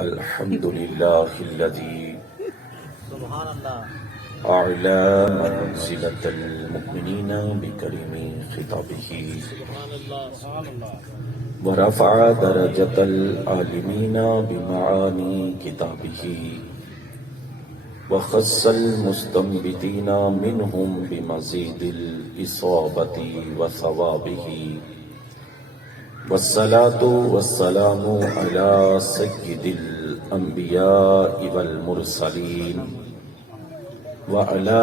الحمد لله الذي أعلى منزلة المؤمنين بكريم خطابه ورفع درجة العالمين بمعاني كتابه وخص المستنبتين منهم بمزيد الإصابة وثوابه والصلاة والسلام على سيد الأنبياء والمرسلين وعلى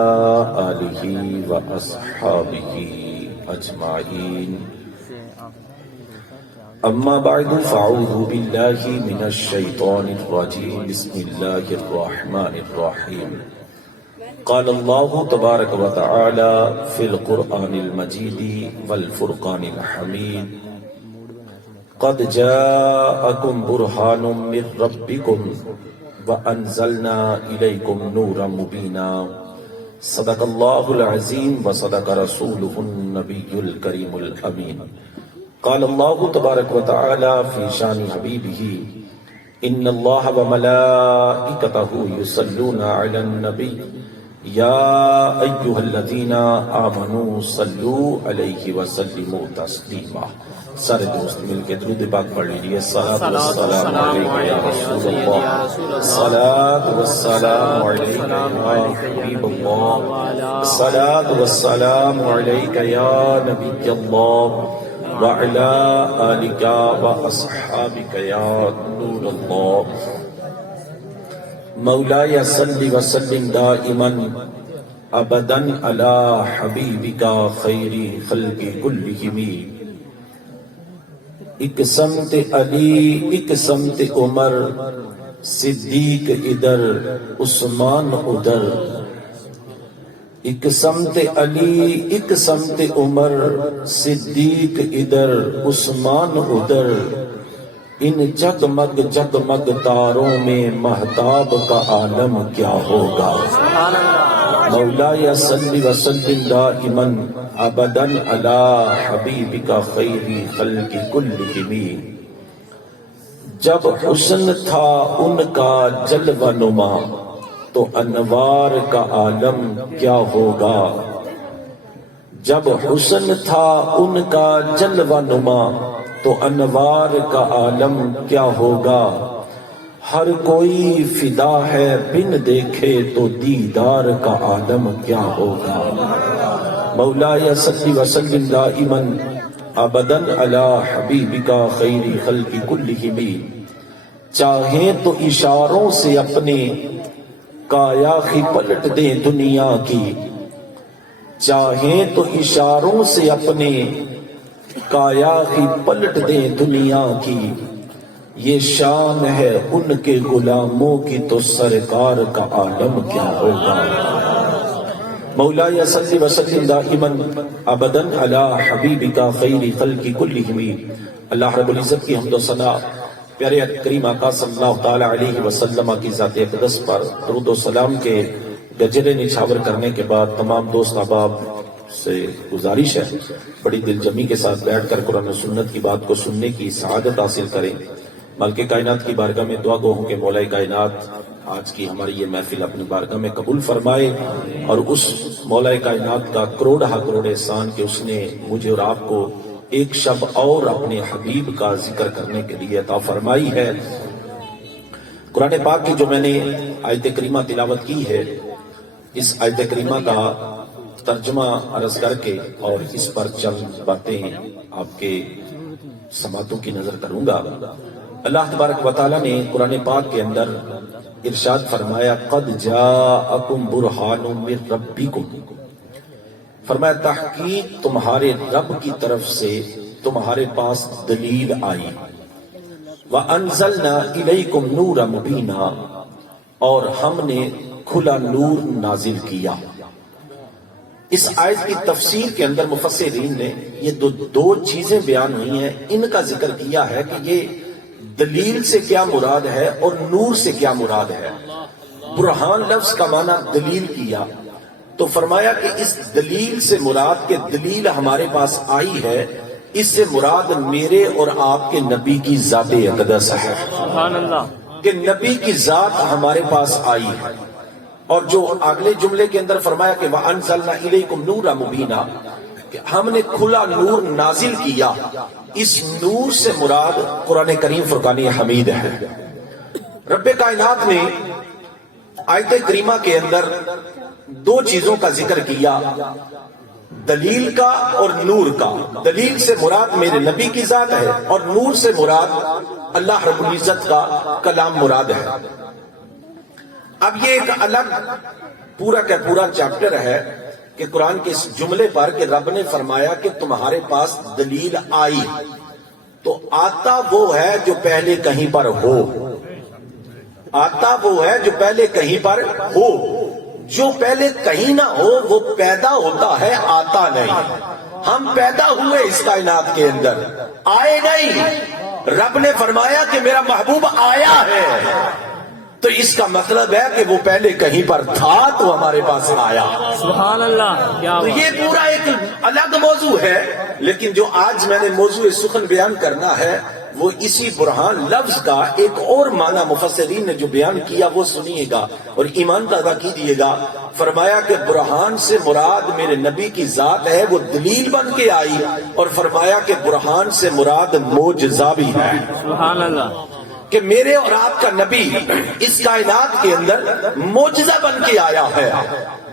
آله وأصحابه أجمعين أما بعد فأعوذ بالله من الشيطان الرجيم بسم الله الرحمن الرحيم قال الله تبارك وتعالى في القرآن المجيد والفرقان الحميد قد جاءكم برهان من ربكم وأنزلنا إليكم نورا مبينا صدق الله العظيم وصدق رسوله النبي الكريم الأمين قال الله تبارك وتعالى في شان حبيبه إن الله وملائكته يصلون على النبي يا أيها الذين آمنوا صلوا عليه وسلموا تسليما سارے دوست مل کے درود پاک پڑھ لیجئے صلاۃ والسلام علیک یا رسول اللہ صلاۃ والسلام علیک یا حبیب اللہ صلاۃ والسلام علیک یا نبی اللہ وعلی آلک واصحابک یا نور اللہ مولاي صل وسلم دائما ابدا على حبیبک خیر خلق كلهم ایک سمت علی ایک سمت عمر صدیق ادھر عثمان ادھر ایک سمت علی ایک سمت عمر صدیق ادھر عثمان ادھر ان جگمگ جگمگ تاروں میں مہتاب کا عالم کیا ہوگا مولاي صل وسلم دائما ابدا على حبیبک خیر خلق كلهم جب حسن تھا ان کا جلوہ نما تو انوار کا عالم کیا ہوگا جب حسن تھا ان کا جلوہ نما تو انوار کا عالم کیا ہوگا ہر کوئی فدا ہے بن دیکھے تو دیدار کا عالم کیا ہوگا مولاي صل وسلم دائما ابدا على حبیبک خیر خلق كلهم چاہیں تو اشاروں سے اپنے کایاخی پلٹ دیں دنیا کی چاہیں تو اشاروں سے اپنے کایاخی پلٹ دیں دنیا کی یہ شان ہے ان کے غلاموں کی تو سرکار کا عالم کیا ہوگا مولاي صل وسلم دائما ابدا على حبیبک خیر خلق كلهم اللہ رب العزت کی حمد و ثنا پیارے کریم آقا صلی اللہ تعالی علیہ وسلم کی ذات اقدس پر درود و سلام کے گجرے نچھاور کرنے کے بعد تمام دوست احباب سے گزارش ہے بڑی دل جمی کے ساتھ بیٹھ کر قرآن و سنت کی بات کو سننے کی سعادت حاصل کریں مالک کائنات کی بارگاہ میں دعا گو ہوں کہ مولا کائنات آج کی ہماری یہ محفل اپنی بارگاہ میں قبول فرمائے اور اس مولا کائنات کا کروڑ احسان کہ اس نے مجھے اور آپ کو ایک شب اور اپنے حبیب کا ذکر کرنے کے لیے عطا فرمائی ہے قرآن پاک کی جو میں نے آیت کریمہ تلاوت کی ہے اس آیت کریمہ کا ترجمہ عرض کر کے اور اس پر چند باتیں آپ کے سماعتوں کی نظر کروں گا اللہ تبارک و تعالیٰ نے قرآن پاک کے اندر ارشاد فرمایا قد جاءکم برہان من ربکم فرمایا تحقیق تمہارے رب کی طرف سے تمہارے پاس دلیل آئی وَأَنزَلْنَا إِلَيْكُمْ نُورًا مُبِينًا اور ہم نے کھلا نور نازل کیا اس آیت کی تفسیر کے اندر مفسرین نے یہ دو چیزیں بیان ہوئی ہیں ان کا ذکر کیا ہے کہ یہ دلیل سے کیا مراد ہے اور نور سے کیا مراد ہے برہان لفظ کا معنی دلیل کیا تو فرمایا کہ اس دلیل سے مراد کہ دلیل ہمارے پاس آئی ہے اس سے مراد میرے اور آپ کے نبی کی ذات اقدس ہے. سبحان اللہ. کہ نبی کی ذات ہمارے پاس آئی ہے، اور جو اگلے جملے کے اندر فرمایا کہ وَأَنزَلْنَا إِلَيْكُمْ نُورًا مُبِينًا، کہ ہم نے کھلا نور نازل کیا، اس نور سے مراد قرآن کریم فرقان حمید ہے۔ رب کائنات نے آیت کریمہ کے اندر دو چیزوں کا ذکر کیا، دلیل کا اور نور کا۔ دلیل سے مراد میرے نبی کی ذات ہے، اور نور سے مراد اللہ رب العزت کا کلام مراد ہے۔ اب یہ ایک الگ پورا کا پورا چیپٹر ہے کہ قرآن کے اس جملے پر کہ رب نے فرمایا کہ تمہارے پاس دلیل آئی، تو آتا وہ ہے جو پہلے کہیں پر ہو، آتا وہ ہے جو پہلے کہیں پر ہو، جو پہلے کہیں نہ ہو وہ پیدا ہوتا ہے، آتا نہیں۔ ہم پیدا ہوئے اس کائنات کے اندر، آئے نہیں۔ رب نے فرمایا کہ میرا محبوب آیا ہے، تو اس کا مطلب ہے کہ وہ پہلے کہیں پر تھا تو ہمارے پاس آیا۔ سبحان اللہ۔ تو یہ پورا ایک الگ موضوع ہے، لیکن جو آج میں نے موضوع سخن بیان کرنا ہے وہ اسی برہان لفظ کا ایک اور معنی مفسرین نے جو بیان کیا وہ سنیے گا اور ایمان پیدا کیجیے گا۔ فرمایا کہ برہان سے مراد میرے نبی کی ذات ہے، وہ دلیل بن کے آئی، اور فرمایا کہ برہان سے مراد معجزہ بھی ہے۔ سبحان اللہ۔ کہ میرے اور آپ کا نبی اس کائنات کے اندر معجزہ بن کے آیا ہے۔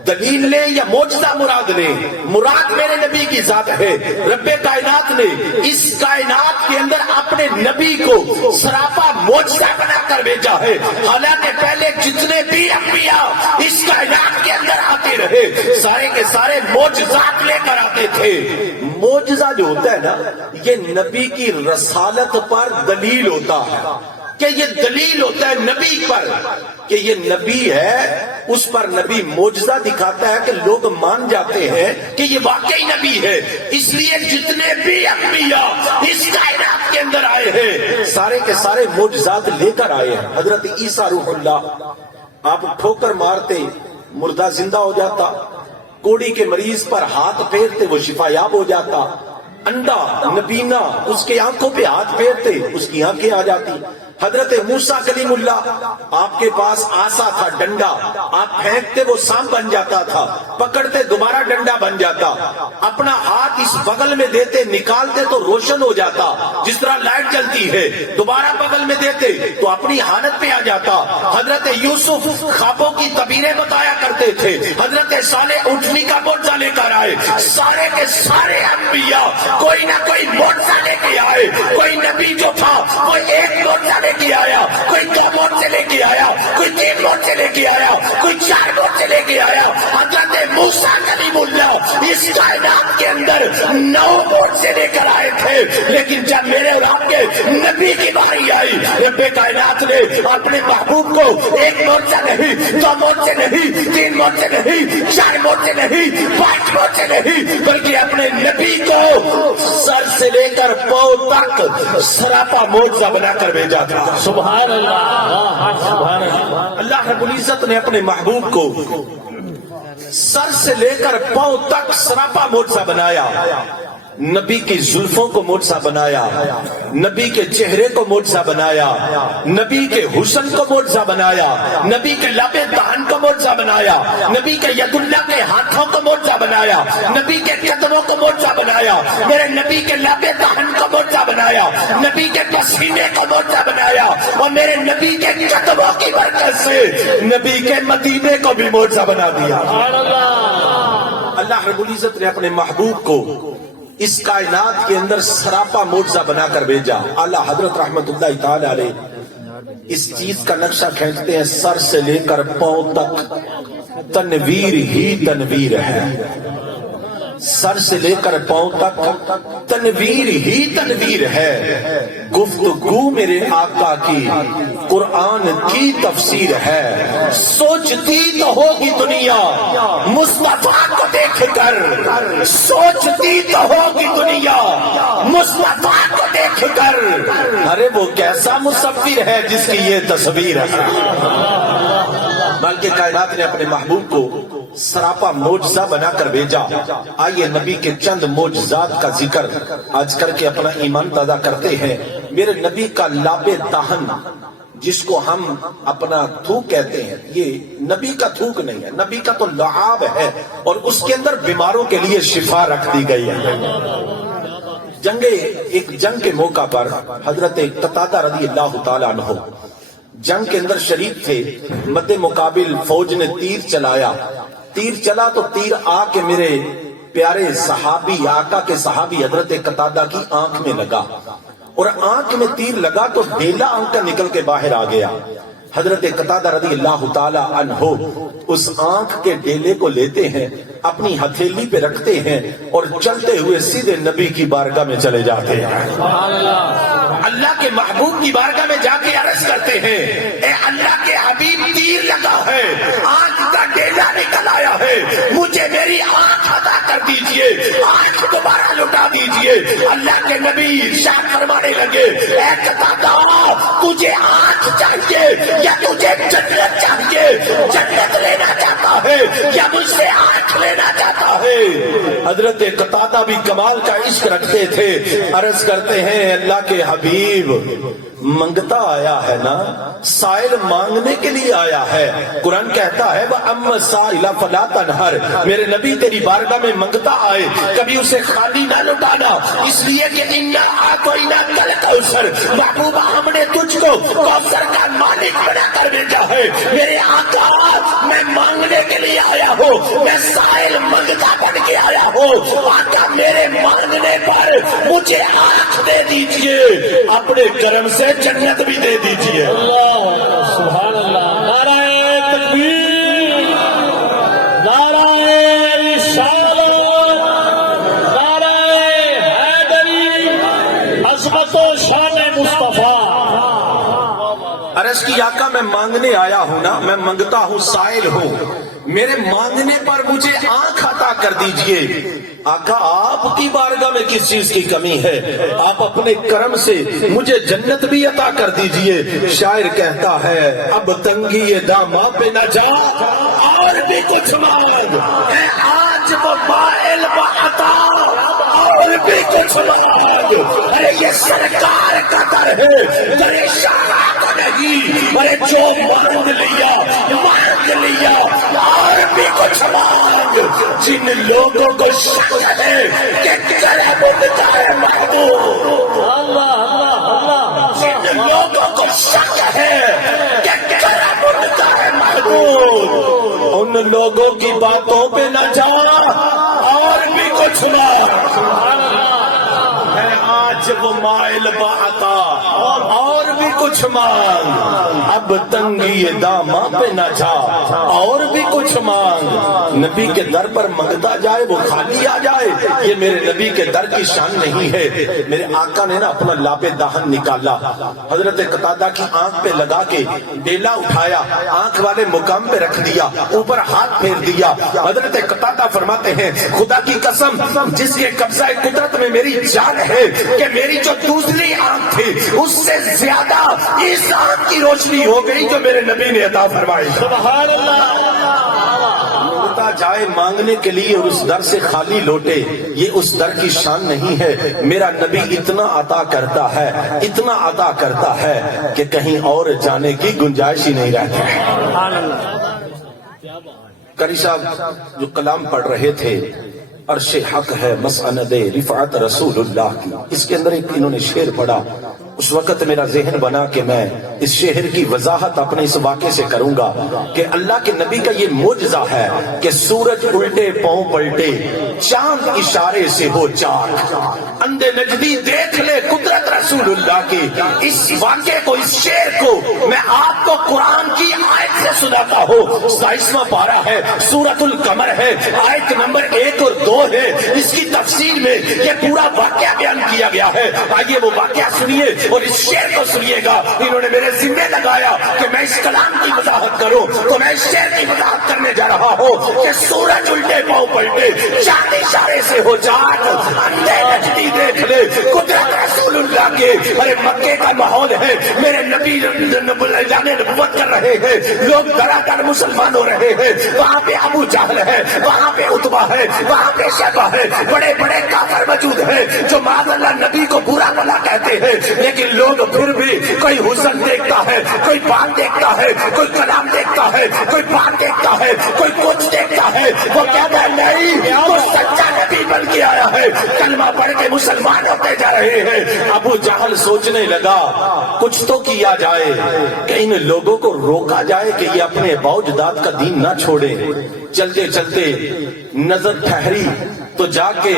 دلیل لیں یا معجزہ مراد لیں، مراد میرے نبی کی ذات ہے۔ رب کائنات نے اس کائنات کے اندر اپنے نبی کو سراپا معجزہ بنا کر بھیجا ہے۔ حالانکہ پہلے جتنے بھی انبیاء اس کائنات کے اندر آتے رہے سارے کے سارے معجزات لے کر آتے تھے۔ معجزہ جو ہوتا ہے نا، یہ نبی کی رسالت پر دلیل ہوتا ہے، کہ یہ دلیل ہوتا ہے نبی پر کہ یہ نبی ہے، اس پر نبی معجزہ دکھاتا ہے کہ لوگ مان جاتے ہیں کہ یہ واقعی نبی ہے۔ اس لیے جتنے بھی انبیاء اس کائنات کے اندر آئے ہیں سارے کے سارے معجزات لے کر آئے ہیں۔ حضرت عیسیٰ روح اللہ، آپ ٹھوکر مارتے مردہ زندہ ہو جاتا، کوڑی کے مریض پر ہاتھ پھیرتے وہ شفا یاب ہو جاتا، انڈا نبینا اس کے آنکھوں پہ ہاتھ پھیرتے اس کی آنکھیں آ جاتی۔ حضرت موسیٰ کلیم اللہ، آپ کے پاس آسا تھا، ڈنڈا، آپ پھینکتے وہ سانپ بن جاتا تھا، پکڑتے دوبارہ ڈنڈا بن جاتا، اپنا ہاتھ اس بغل میں دیتے نکالتے تو روشن ہو جاتا، جس طرح لائٹ جلتی ہے، دوبارہ بغل میں دیتے تو اپنی حالت پہ آ جاتا۔ حضرت یوسف خوابوں کی تعبیریں بتایا کرتے تھے، حضرت صالح اونٹنی کا معجزہ لے کر آئے۔ سارے کے سارے انبیاء کوئی نہ کوئی معجزہ لے کے آئے۔ کوئی نبی جو تھا وہ ایک معجزہ لے کے آیا، کوئی 2 معجزے لے کے آیا، کوئی 3 معجزے لے کے آیا، کوئی 4 معجزے لے کے آیا۔ حضرت موسیٰ کلیم اللہ اس کائنات کے اندر 9 معجزے لے کر آئے تھے، لیکن جب میرے اور آپ کے نبی کی باری آئی، رب کائنات نے اپنے محبوب کو 1 معجزہ نہیں، 2 معجزے نہیں، 3 معجزے نہیں، 4 معجزے نہیں، 5 معجزے نہیں، بلکہ اپنے نبی کو سر سے لے کر پاؤں تک سراپا معجزہ بنا کر بھیجا تھا۔ سبحان اللہ۔ سبحان اللہ۔ اللہ رب العزت نے اپنے محبوب کو سر سے لے کر پاؤں تک سراپا معجزہ بنایا۔ نبی کی زلفوں کو معجزہ بنایا، نبی کے چہرے کو معجزہ بنایا، نبی کے حسن کو معجزہ بنایا، نبی کے لب دہن کو معجزہ بنایا، نبی کے ید اللہ کے ہاتھوں کو معجزہ بنایا، نبی کے قدموں کو معجزہ بنایا، میرے نبی کے لب دہن کو معجزہ بنایا، نبی کے پسینے کو معجزہ بنایا، اور میرے نبی کے قدموں کی برکت سے نبی کے مدینے کو بھی معجزہ بنا دیا۔ اللہ رب العزت نے اپنے محبوب کو اس کائنات کے اندر سراپا معجزہ بنا کر بھیجا۔ اعلیٰ حضرت رحمت اللہ تعالی علیہ اس چیز کا نقشہ کھینچتے ہیں، سر سے لے کر پاؤں تک تنویر ہی تنویر ہے، سر سے لے کر پاؤں تک تنویر ہی تنویر ہے۔ گفتگو میرے آقا کی قرآن کی تفسیر ہے، سوچتی تو ہوگی دنیا مصطفیٰ کو دیکھ کر، سوچتی تو ہوگی دنیا مصطفیٰ کو دیکھ کر، ارے وہ کیسا مصور ہے جس کی یہ تصویر ہے۔ بلکہ کائنات نے اپنے محبوب کو سراپا معجزہ بنا کر بھیجا۔ آئیے نبی کے چند معجزات کا ذکر آج کر کے اپنا ایمان تازہ کرتے ہیں۔ میرے نبی کا لاب دہن جس کو ہم اپنا تھوک کہتے ہیں، یہ نبی کا تھوک نہیں ہے، نبی کا تو لعاب ہے، اور اس کے اندر بیماروں کے لیے شفا رکھ دی گئی ہے۔ ایک جنگ کے موقع پر حضرت قتادہ رضی اللہ تعالیٰ عنہ جنگ کے اندر شریک تھے، مد مقابل فوج نے تیر چلایا، تیر چلا تو تیر آ کے میرے پیارے صحابی، آقا کے صحابی حضرت قتادہ کی آنکھ میں لگا، اور آنکھ میں تیر لگا تو ڈیلا آنکھ کا نکل کے باہر آ گیا۔ حضرت قتادہ رضی اللہ تعالی عنہ اس آنکھ کے ڈیلے کو لیتے ہیں، اپنی ہتھیلی پہ رکھتے ہیں، اور چلتے ہوئے سیدھے نبی کی بارگاہ میں چلے جاتے ہیں۔ اللہ کے محبوب کی بارگاہ میں جا کے عرض کرتے ہیں، اے اللہ کے حبیب، تیر لگا ہے، آنکھ کا ڈیلا نکل آیا ہے، مجھے میری آنکھ عطا کر دیجئے، آنکھ دوبارہ لٹا دیجئے۔ اللہ کے نبی ارشاد فرمانے لگے، اے قتادہ، تجھے آنکھ چاہیے یا تجھے جنت چاہیے؟ جنت لینا چاہتا ہے یا مجھ سے آنکھ لینا چاہتا ہے؟ حضرت قتادہ بھی کمال کا عشق رکھتے تھے، عرض کرتے ہیں، اللہ کے حبیب، منگتا آیا ہے نا، سائل مانگنے کے لیے آیا ہے۔ قرآن کہتا ہے وَأَمَّا السَّائِلَ فَلَا تَنْهَرْ، میرے نبی تیری بارگاہ میں منگتا آئے، کبھی اسے خالی نہ لٹانا، اس لیے کہ اِنَّا أَعْطَيْنَاكَ الْكَوْثَرَ، محبوبہ ہم نے تجھ کو کوثر کا مالک بنا کر بھیجا ہے۔ میرے آقا، میں مانگنے کے لیے آیا ہوں، میں سائل منگتا بن کے آیا ہوں، آقا میرے مانگنے پر مجھے آنکھ دے دیجئے، اپنے کرم سے جنت بھی دے دیجئے۔ اللہ سبحان اللہ، نعرہ تکبیر، نعرہ رسالت، نعرہ حیدری، عظمت و شان مصطفیٰ۔ عرض کی آقا میں مانگنے آیا ہوں نا، میں منگتا ہوں، سائل ہوں، میرے مانگنے پر مجھے آنکھ عطا کر دیجئے۔ آقا آپ کی بارگاہ میں کس چیز کی کمی ہے؟ آپ اپنے کرم سے مجھے جنت بھی عطا کر دیجئے۔ شاعر کہتا ہے، اب تنگی داماں پہ نہ جا اور بھی کچھ مانگ، اے آج وہ مائل بعطا اور بھی کچھ مانگ۔ ارے یہ سرکار کا در ہے، در شاہ کا نہیں، ارے جو مانگ لیا اور بھی کچھ مانگ۔ جن لوگوں کو شک ہے کہ کرم ان کا ہے محبوب، اللہ اللہ اللہ، جن لوگوں کو شک ہے کہ کرم ان کا ہے محبوب، ان لوگوں کی باتوں پہ نہ جا اور بھی کچھ مانگ۔ ہے آج وہ مائل بعطا اور بھی کچھ مانگ، اب تنگی داماں پہ نہ جا اور بھی کچھ مانگ۔ نبی کے در پر منگتا جائے وہ خالی آ جائے، یہ میرے نبی کے در کی شان نہیں ہے۔ میرے آقا نے نا اپنا لاب دہن نکالا، حضرت قتادہ کی آنکھ پہ لگا کے ڈیلا اٹھایا، آنکھ والے مقام پہ رکھ دیا، اوپر ہاتھ پھیر دیا۔ حضرت قتادہ فرماتے ہیں، خدا کی قسم جس کے قبضہ قدرت میں میری جان ہے کہ میری جو دوسری آنکھ تھی اس سے زیادہ اس آنکھ کی روشنی ہو گئی جو میرے نبی نے عطا فرمائی۔ سبحان اللہ۔ منگتا جائے مانگنے کے لیے اور اس در سے خالی لوٹے، یہ اس در کی شان نہیں ہے۔ میرا نبی اتنا عطا کرتا ہے، اتنا عطا کرتا ہے کہ کہیں اور جانے کی گنجائش ہی نہیں رہتی ہے۔ سبحان اللہ۔ قاری صاحب جو کلام پڑھ رہے تھے، عرش حق ہے مسند رفعت رسول اللہ کی، اس کے اندر ایک انہوں نے شعر پڑھا، اس وقت میرا ذہن بنا کہ میں اس شعر کی وضاحت اپنے اس واقعے سے کروں گا کہ اللہ کے نبی کا یہ معجزہ ہے کہ سورج الٹے پاؤں پلٹے، چاند اشارے سے ہو چاک، اندھے نجدی دیکھ لے قدرت رسول اللہ کی۔ اس واقعے کو، اس شعر کو میں آپ کو قرآن کی آیت سے سناتا ہوں۔ 22واں پارہ ہے، سورۃ القمر ہے، آیت نمبر 1 اور 2 ہے۔ اس کی تفسیر میں یہ پورا واقعہ بیان کیا گیا ہے۔ آئیے وہ واقعہ سنیے اور اس شعر کو سنیے گا۔ انہوں نے میرے ذمہ لگایا کہ میں اس کلام کی وضاحت کروں تو میں اس شعر کی وضاحت کرنے جا رہا ہوں کہ سورج الٹے پاؤں پلٹے، چاند اشارے سے ہو چاک، اندھے نجدی دیکھ لے قدرت رسول اللہ کے۔ ارے مکے کا ماحول ہے، میرے نبی نے نبوت کر رہے ہیں, لوگ ڈرا کر مسلمان ہو رہے ہیں. وہاں پہ ابو جہل ہے, وہاں پہ عتبہ ہے, وہاں پہ شیبہ ہے, بڑے بڑے کافر موجود ہیں جو معاذ اللہ نبی کو برا بھلا کہتے ہیں. لیکن لوگ پھر بھی کوئی حسن دیکھتا ہے, کوئی بات دیکھتا ہے, کوئی کلام دیکھتا ہے, کوئی بات دیکھتا ہے, کوئی کچھ دیکھتا ہے, وہ کہتا ہے نہیں وہ سچا نبی بن کے آیا ہے. کلمہ پڑھ کے مسلمان ہوتے جا رہے ہیں. ابو جہل سوچنے لگا کچھ تو کیا جائے کہ ان لوگوں کو روکا جائے کہ یہ اپنے باوجداد کا دین نہ چھوڑے. چلتے چلتے نظر ٹھہری تو جا کے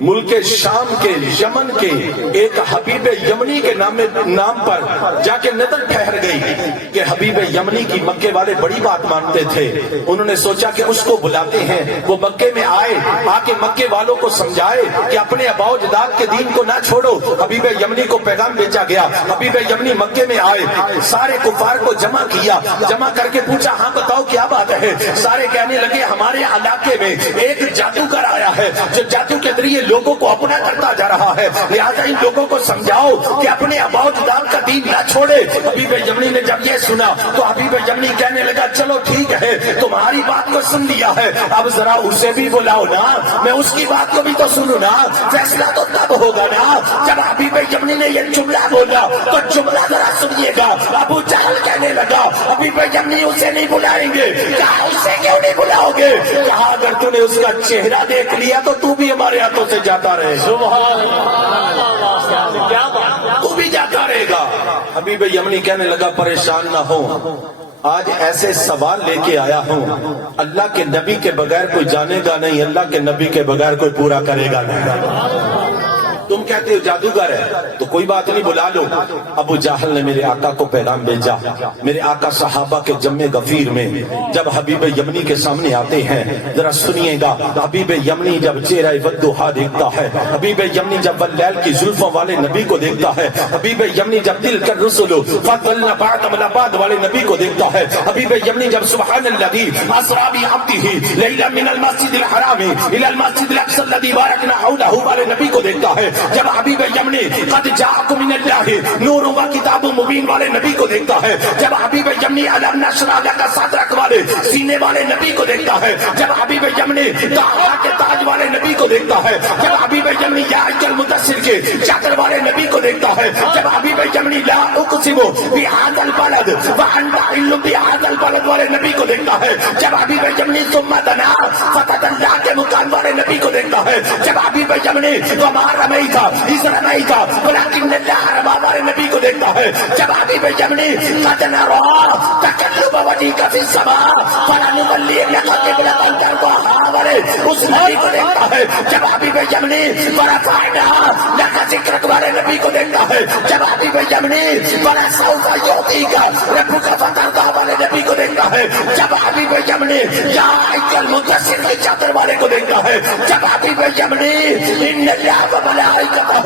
ملک شام کے یمن کے ایک حبیب یمنی کے نام پر جا کے نظر ٹھہر گئی کہ حبیب یمنی کی مکے والے بڑی بات مانتے تھے. انہوں نے سوچا کہ اس کو بلاتے ہیں, وہ مکے میں آئے, آ کے مکے والوں کو سمجھائے کہ اپنے اباؤ جداد کے دین کو نہ چھوڑو. حبیب یمنی کو پیغام بیچا گیا. حبیب یمنی مکے میں آئے, سارے کفار کو جمع کیا, جمع کر کے پوچھا ہاں بتاؤ کیا بات ہے. سارے کہنے لگے ہمارے علاقے میں ایک جادوگر آیا ہے جو جادو کے ذریعے لوگوں کو اپنا کرتا جا رہا ہے, لہذا ان لوگوں کو سمجھاؤ کہ اپنے اباؤ جداد کا دین نہ چھوڑے. حبیب یمنی نے جب یہ سنا تو حبیب یمنی کہنے لگا چلو ٹھیک ہے تمہاری بات کو سن لیا ہے, اب ذرا اسے بھی بلاؤ نا, میں اس کی بات کو بھی تو سنوں نا. فیصلہ تو تب ہوگا نا جب حبیب یمنی نے یہ جملہ بولا, تو جملہ ذرا سنیے گا. ابو جہل کہنے لگا حبیب یمنی اسے نہیں بلائیں گے. کہا اسے کیوں نہیں بلاؤ گے؟ کہا اگر تو نے اس کا چہرہ دیکھ لیا تو تو بھی ہمارے ہاتھوں سے جاتا رہے, تو بھی جاتا رہے گا. حبیب یمنی کہنے لگا پریشان نہ ہو, آج ایسے سوال لے کے آیا ہوں اللہ کے نبی کے بغیر کوئی جانے گا نہیں, اللہ کے نبی کے بغیر کوئی پورا کرے گا نہیں. تم کہتے ہو جادوگر ہے تو کوئی بات نہیں بلا لو. ابو جہل نے میرے آقا کو پیغام بھیجا. میرے آقا صحابہ کے جمع غفیر میں جب حبیب یمنی کے سامنے آتے ہیں ذرا سنیے گا. حبیب یمنی جب چہرہ ودوہا دیکھتا ہے, حبیب یمنی جب واللیل کی زلفوں والے نبی کو دیکھتا ہے, حبیب یمنی جب دل کر رسول فضلنا بعضهم على بعض والے نبی کو دیکھتا ہے, حبیب یمنی جب سبحان الذی اسری بعبده لیلا من المسجد الحرام الى المسجد الاقصى الذي باركنا حوله والے نبی کو دیکھتا ہے, جب حبیب یمنی قد جاءکم من اللہ نور و کتاب مبین والے نبی کو دیکھتا ہے, جب حبیب یمنی علم نشرح لک صدرک والے سینے والے نبی کو دیکھتا ہے, جب حبیب یمنی طہارا کے تاج والے نبی کو دیکھتا ہے, جب حبیب یمنی یا المدثر کے چادر والے نبی کو دیکھتا ہے, جب حبیب یمنی لا اقسم بهذا البلد وانت حل بهذا البلد والے نبی کو دیکھتا ہے, جب حبیب یمنی ثم دنا فتدلى کے مقام والے نبی کو دیکھتا ہے, جب حبیب یمنی وما رمیت اس رمیت ولکن اللہ رمی والے نبی کو دیکھتا ہے, جب حبیب یمنی قد نرى تقلب وجهك في السماء فلنولينك قبلة ترضاها والے اس نبی کو دیکھتا ہے, جب حبیب یمنی ورفعنا لك ذکرک والے نبی کو دیکھتا ہے, جب حبیب یمنی ولسوف يعطيك ربك فترضى والے نبی کو دیکھتا ہے, جب حبیب یمنی یا المدثر کے چادر والے کو دیکھتا ہے, جب حبیب یمنی ان اللہ وملائکتہ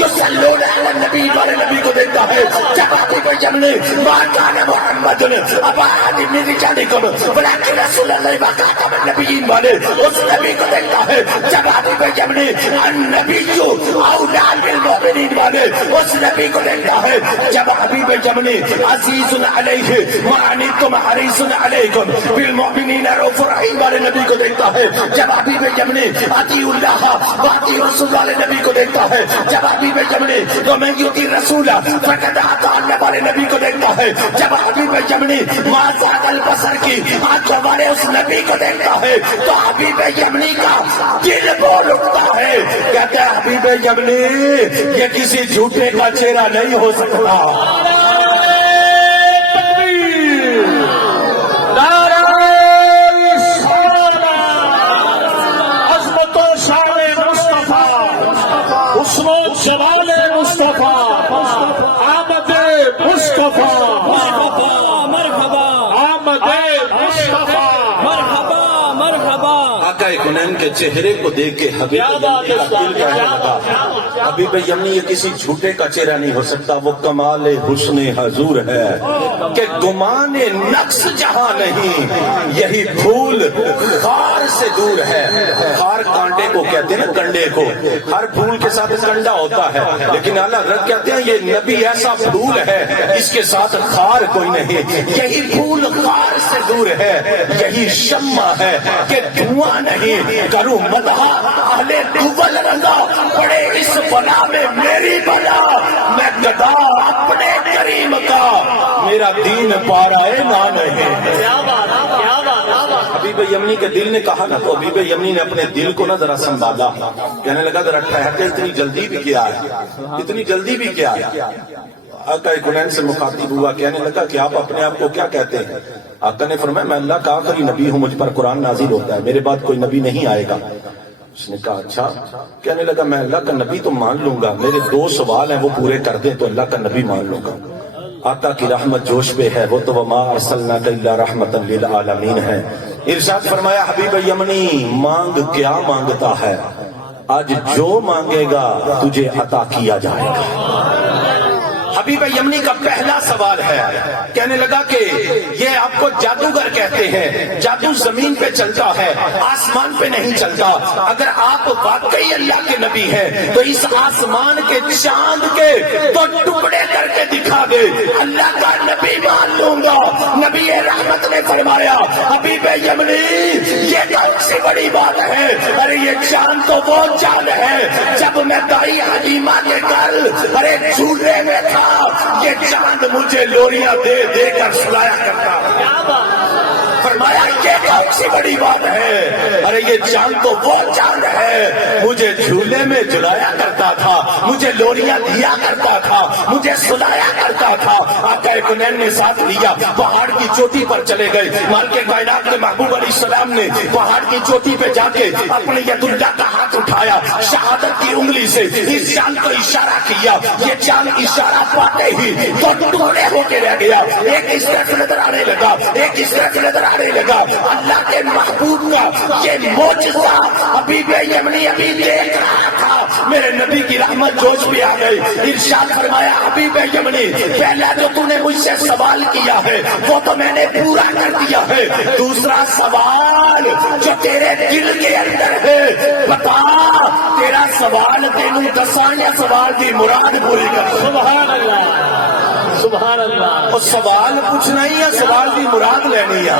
یصلون علی النبی والے نبی کو دیکھتا ہے, جب حبیب یمنی ما کان محمد ابا احد من رجالکم ولکن رسول اللہ وخاتم النبیین والے اس نبی کو دیکھتا ہے, جب حبیب یمنی النبی اولیاء بالمؤمنین والے اس نبی کو دیکھتا ہے, جب حبیب یمنی عزیز علیہ ما عنتم حریص علیکم بالمؤمنین رؤوف رحیم والے نبی کو دیکھتا ہے, جب حبیب یمنی اطیعوا اللہ واطیعوا الرسول والے نبی کو دیکھتا ہے, جب حبیب یمنی ومن یطیع الرسول فقد اطاع اللہ والے نبی کو دیکھتا ہے, جب حبیب یمنی ما زاغ البصر کی آنکھوں والے اس نبی کو دیکھتا ہے, تو حبیب یمنی کا دل بول اٹھتا ہے, کہتے ہیں حبیب یمنی یہ کسی جھوٹے کا چہرہ نہیں ہو سکتا. جلال مصطفیٰ آمد مصطفیٰ مرحبا آمد مصطفیٰ مرحبا مرحبا. آقا کونین کے چہرے کو دیکھ کے حبیب یمنی کا دل کہنے لگا حبیب یمنی یہ کسی جھوٹے کا چہرہ نہیں ہو سکتا، وہ کمال حسن حضور ہے کہ گمان نقص جہاں نہیں، یہی پھول خار سے دور ہے۔ خار کانٹے کو کہتے ہیں نا، کنڈے کو، ہر پھول کے ساتھ کنڈا ہوتا ہے، لیکن اللہ رب کہتے ہیں یہ نبی ایسا پھول ہے اس کے ساتھ خار کوئی نہیں، یہی پھول خار سے دور ہے، یہی شمع ہے کہ دھواں نہیں۔ کروں مدح اہل دول رضا، پڑے اس بلا میں میری بلا، میں گدا اپنے کریم کا، میرا دین پارائے نہ نہیں۔ حبیب یمنی کے دل نے کہا نا، تو حبیب یمنی نے اپنے دل کو نہ ذرا سنبھالا، کہنے لگا ذرا ٹھہر جا، اتنی جلدی بھی کیا ہے، اتنی جلدی بھی کیا ہے۔ آقا کونین سے مخاطب ہوا، کہنے لگا کہ آپ اپنے آپ کو کیا کہتے ہیں؟ آقا نے فرمایا میں اللہ کا آخری نبی ہوں، مجھ پر قرآن نازل ہوتا ہے، میرے بعد کوئی نبی نہیں آئے گا۔ اس نے کہا اچھا، کہنے لگا میں اللہ کا نبی تو مان لوں گا، میرے 2 سوال ہیں وہ پورے کر دیں تو اللہ کا نبی مان لوں گا۔ آقا کی رحمت جوش پہ ہے، وہ تو وما ارسلناک الا رحمۃ للعالمین ہے۔ ارشاد فرمایا حبیب یمنی مانگ کیا مانگتا ہے، آج جو مانگے گا تجھے عطا کیا جائے گا۔ حبیب یمنی کا پہلا سوال ہے، کہنے لگا کہ یہ آپ کو جادوگر کہتے ہیں، جادو زمین پہ چلتا ہے، آسمان پہ نہیں چلتا، اگر آپ واقعی اللہ کے نبی ہیں تو اس آسمان کے چاند کے تو ٹکڑے کر کے دکھا دے، اللہ کا نبی مان لوں گا۔ نبی رحمت نے فرمایا حبیب یمنی یہ کون سی بڑی بات ہے، ارے یہ چاند تو وہ چاند ہے جب میں دائی حلیمہ کے گھر ارے جھولے میں تھا، یہ چاند مجھے لوریاں دے دے کر سلایا کرتا۔ فرمایا یہ کون سی بڑی بات ہے، ارے یہ چاند تو وہ چاند ہے مجھے جھولے میں جلایا کرتا تھا، مجھے لوریاں دیا کرتا تھا، مجھے سلایا کرتا تھا۔ آقا کونین نے ساتھ لیا، پہاڑ کی چوٹی پر چلے گئے۔ مالک کائنات کے محبوب علیہ السلام نے پہاڑ کی چوٹی پہ جا کے اپنے ید اللہ کا ہاتھ اٹھایا، شہادت کی انگلی سے اس چاند کو اشارہ کیا، یہ چاند اشارہ پاتے ہی تو ٹکڑے ہو کے رہ گیا، ایک اس طرف نظر آنے لگا، ایک اس طرف نظر آنے لگا۔ اللہ کے محبوب کا یہ معجزہ حبیب یمنی ابھی دیکھ رہا تھا، میرے نبی کی رحمت جوش پہ آ گئی۔ ارشاد فرمایا حبیب یمنی پہلا جو تو نے مجھ سے سوال کیا ہے وہ تو میں نے پورا کر دیا ہے، دوسرا سوال جو تیرے دل کے اندر ہے بتا، تیرا سوال تینوں دساں یا سوال کی مراد پوری کر۔ سبحان اللہ، سبحان اللہ۔ اور سوال پوچھنا ہی یا سوال کی مراد لینی ہے،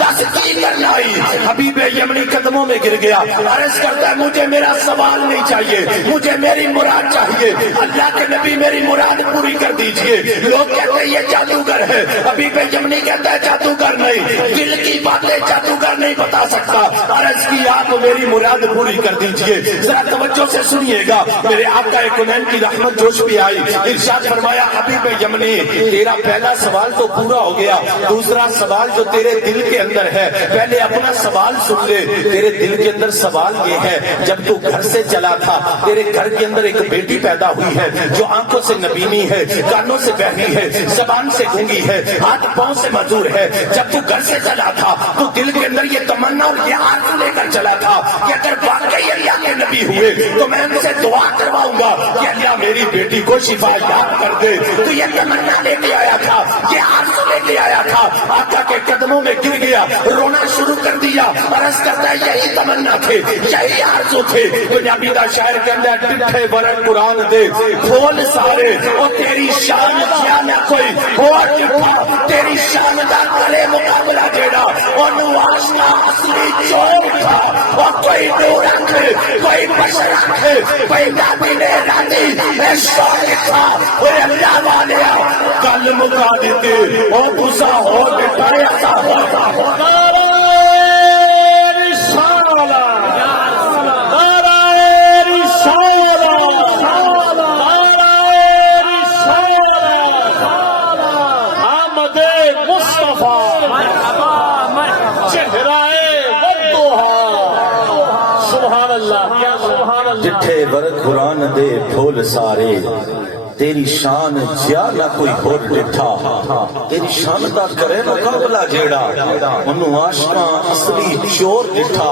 دس کی کرنا ہی۔ حبیب یمنی قدموں میں گر گیا، عرض کرتا ہے مجھے میرا سوال نہیں چاہیے، مجھے میری مراد چاہیے، اللہ کے نبی میری مراد پوری کر دیجئے۔ لوگ کہتے ہیں یہ جادوگر ہے، حبیب یمنی کہتا ہے جادوگر نہیں، دل کی باتیں جادوگر نہیں بتا سکتا، عرض کی آپ میری مراد پوری کر دیجئے۔ ذرا توجہ سے سنیے گا، میرے آقا کونین کی رحمت جوش پہ آئی۔ ارشاد فرمایا حبیب یمنی تیرا پہلا سوال تو پورا ہو گیا، دوسرا سوال جو تیرے دل کے اندر ہے پہلے اپنا سوال سن لے۔ تیرے دل کے اندر سوال یہ ہے، جب تو گھر سے چلا تھا تیرے گھر کے اندر ایک بیٹی پیدا ہوئی ہے جو آنکھوں سے نبینی ہے، کانوں سے بہری ہے، زبان سے گونگی ہے، ہاتھ پاؤں سے معذور ہے۔ جب تو گھر سے چلا تھا تو دل کے اندر یہ تمنا اور یہ آرزو لے کر چلا تھا کہ اگر واقعی اللہ کے نبی ہوئے تو میں ان سے دعا کرواؤں گا کہ اللہ میری بیٹی کو شفا یاب کر دے۔ تو یہ تمنا لے کے آیا تھا، یہ آرزو لے کے آیا تھا، آقا کے قدموں میں گر گیا، رونا شروع کر دیا، عرض کرتا ہے یہی تمنا تھے، یہی آرزو تھے۔ پنجابی دا شاعر کہندا ہے ڈٹھے ورن قرآن دے کھول سارے، او تیری شان کیا نہ کوئی ہو ڈٹھا، تیری شان دا کلے مقابلہ جیڑا اونوں آشنا اصلی چور تھا۔ اور کوئی نور رکھے، کوئی بشر رکھے، کوئی نبی نے راضی اے شوق تھا، اور اللہ والیا کل مکا دیتے اور غصہ ہو بیٹا ایسا ہوتا۔ جٹھے ورد قرآن دے پھول سارے، تیری شان جیا نہ کوئی ہور ڈٹھا تیری شان دا کرے مقابلہ جیڑا انہوں عاشقاں اصلی چور ڈٹھا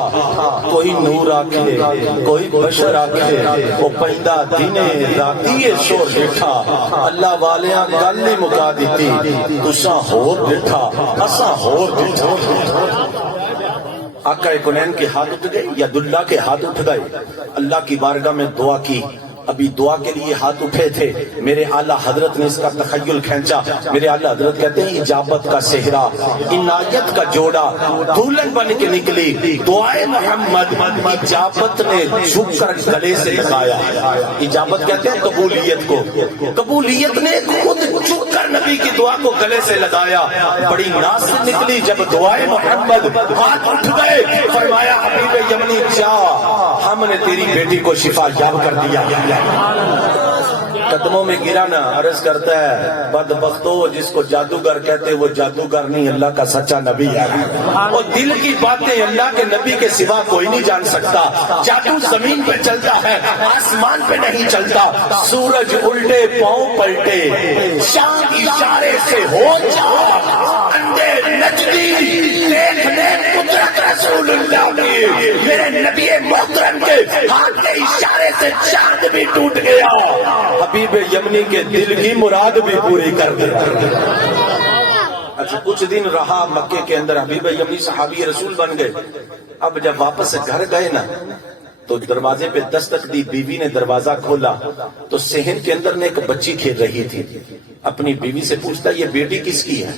کوئی نور آکھے کوئی بشر آکھے وہ پہندا دنے راتی شور ڈٹھا اللہ والیاں گل نہیں مکا دیتی تساں ہور ڈٹھا اساں ہور ڈٹھا آقا کونین کے ہاتھ اٹھ گئے یا دلہ کے ہاتھ اٹھ گئے اللہ کی بارگاہ میں دعا کی ابھی دعا کے لیے ہاتھ اٹھے تھے میرے اعلیٰ حضرت نے اس کا تخیل کھینچا میرے اعلیٰ حضرت کہتے ہیں اجابت کا صحرا عنایت کا جوڑا دلہن بن کے نکلی دعائے محمد اجابت نے جھک کر گلے سے لگایا اجابت کہتے ہیں قبولیت کو قبولیت نے خود جھک کر نبی کی دعا کو گلے سے لگایا بڑی ناز سے نکلی جب دعائے محمد ہاتھ اٹھ گئے فرمایا حبیب یمنی جا ہم نے تیری بیٹی کو شفا یاب کر دیا قدموں میں گرا نہ عرض کرتا ہے بدبختو جس کو جادوگر کہتے وہ جادوگر نہیں اللہ کا سچا نبی ہے اور دل کی باتیں اللہ کے نبی کے سوا کوئی نہیں جان سکتا جادو زمین پہ چلتا ہے آسمان پہ نہیں چلتا سورج الٹے پاؤں پلٹے شام اشارے سے ہو جا اندے نجدی دیکھنے قدرت رسول اللہ کی میرے نبی محترم کے ہاتھ کے اشارے سے چاند بھی ٹوٹ گیا حبیب یمنی کے دل کی مراد بھی پوری کر دیا اچھا کچھ دن رہا مکے کے اندر حبیب یمنی صحابی رسول بن گئے اب جب واپس گھر گئے نا تو دروازے پہ دستک دی بیوی نے دروازہ کھولا تو صحن کے اندر نے ایک بچی کھیل رہی تھی اپنی بیوی سے پوچھتا یہ بیٹی کس کی ہے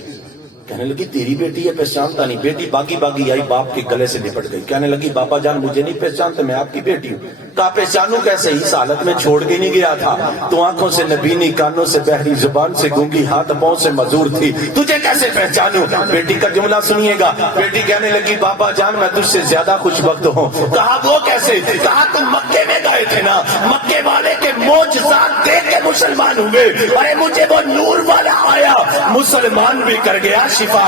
کہنے لگی تیری بیٹی ہے پہچانتا نہیں بیٹی باغی باغی آئی باپ کے گلے سے لپٹ گئی کہنے لگی بابا جان مجھے نہیں پہچانتے میں آپ کی بیٹی ہوں کہا پہچانوں کیسے اس حالت میں چھوڑ کے نہیں گیا تھا تو آنکھوں سے نبینی کانوں سے بہری زبان سے گونگی ہاتھ پاؤں سے مزور تھی تجھے کیسے پہچانوں بیٹی کا جملہ سنیے گا بیٹی کہنے لگی بابا جان میں تجھ سے زیادہ خوش وقت ہوں کہا وہ کیسے کہا تم مکے میں گئے تھے نا مکے والے کے معجزات دیکھ کے مسلمان ہوئے ارے مجھے وہ نور والا آیا مسلمان بھی کر گیا شفا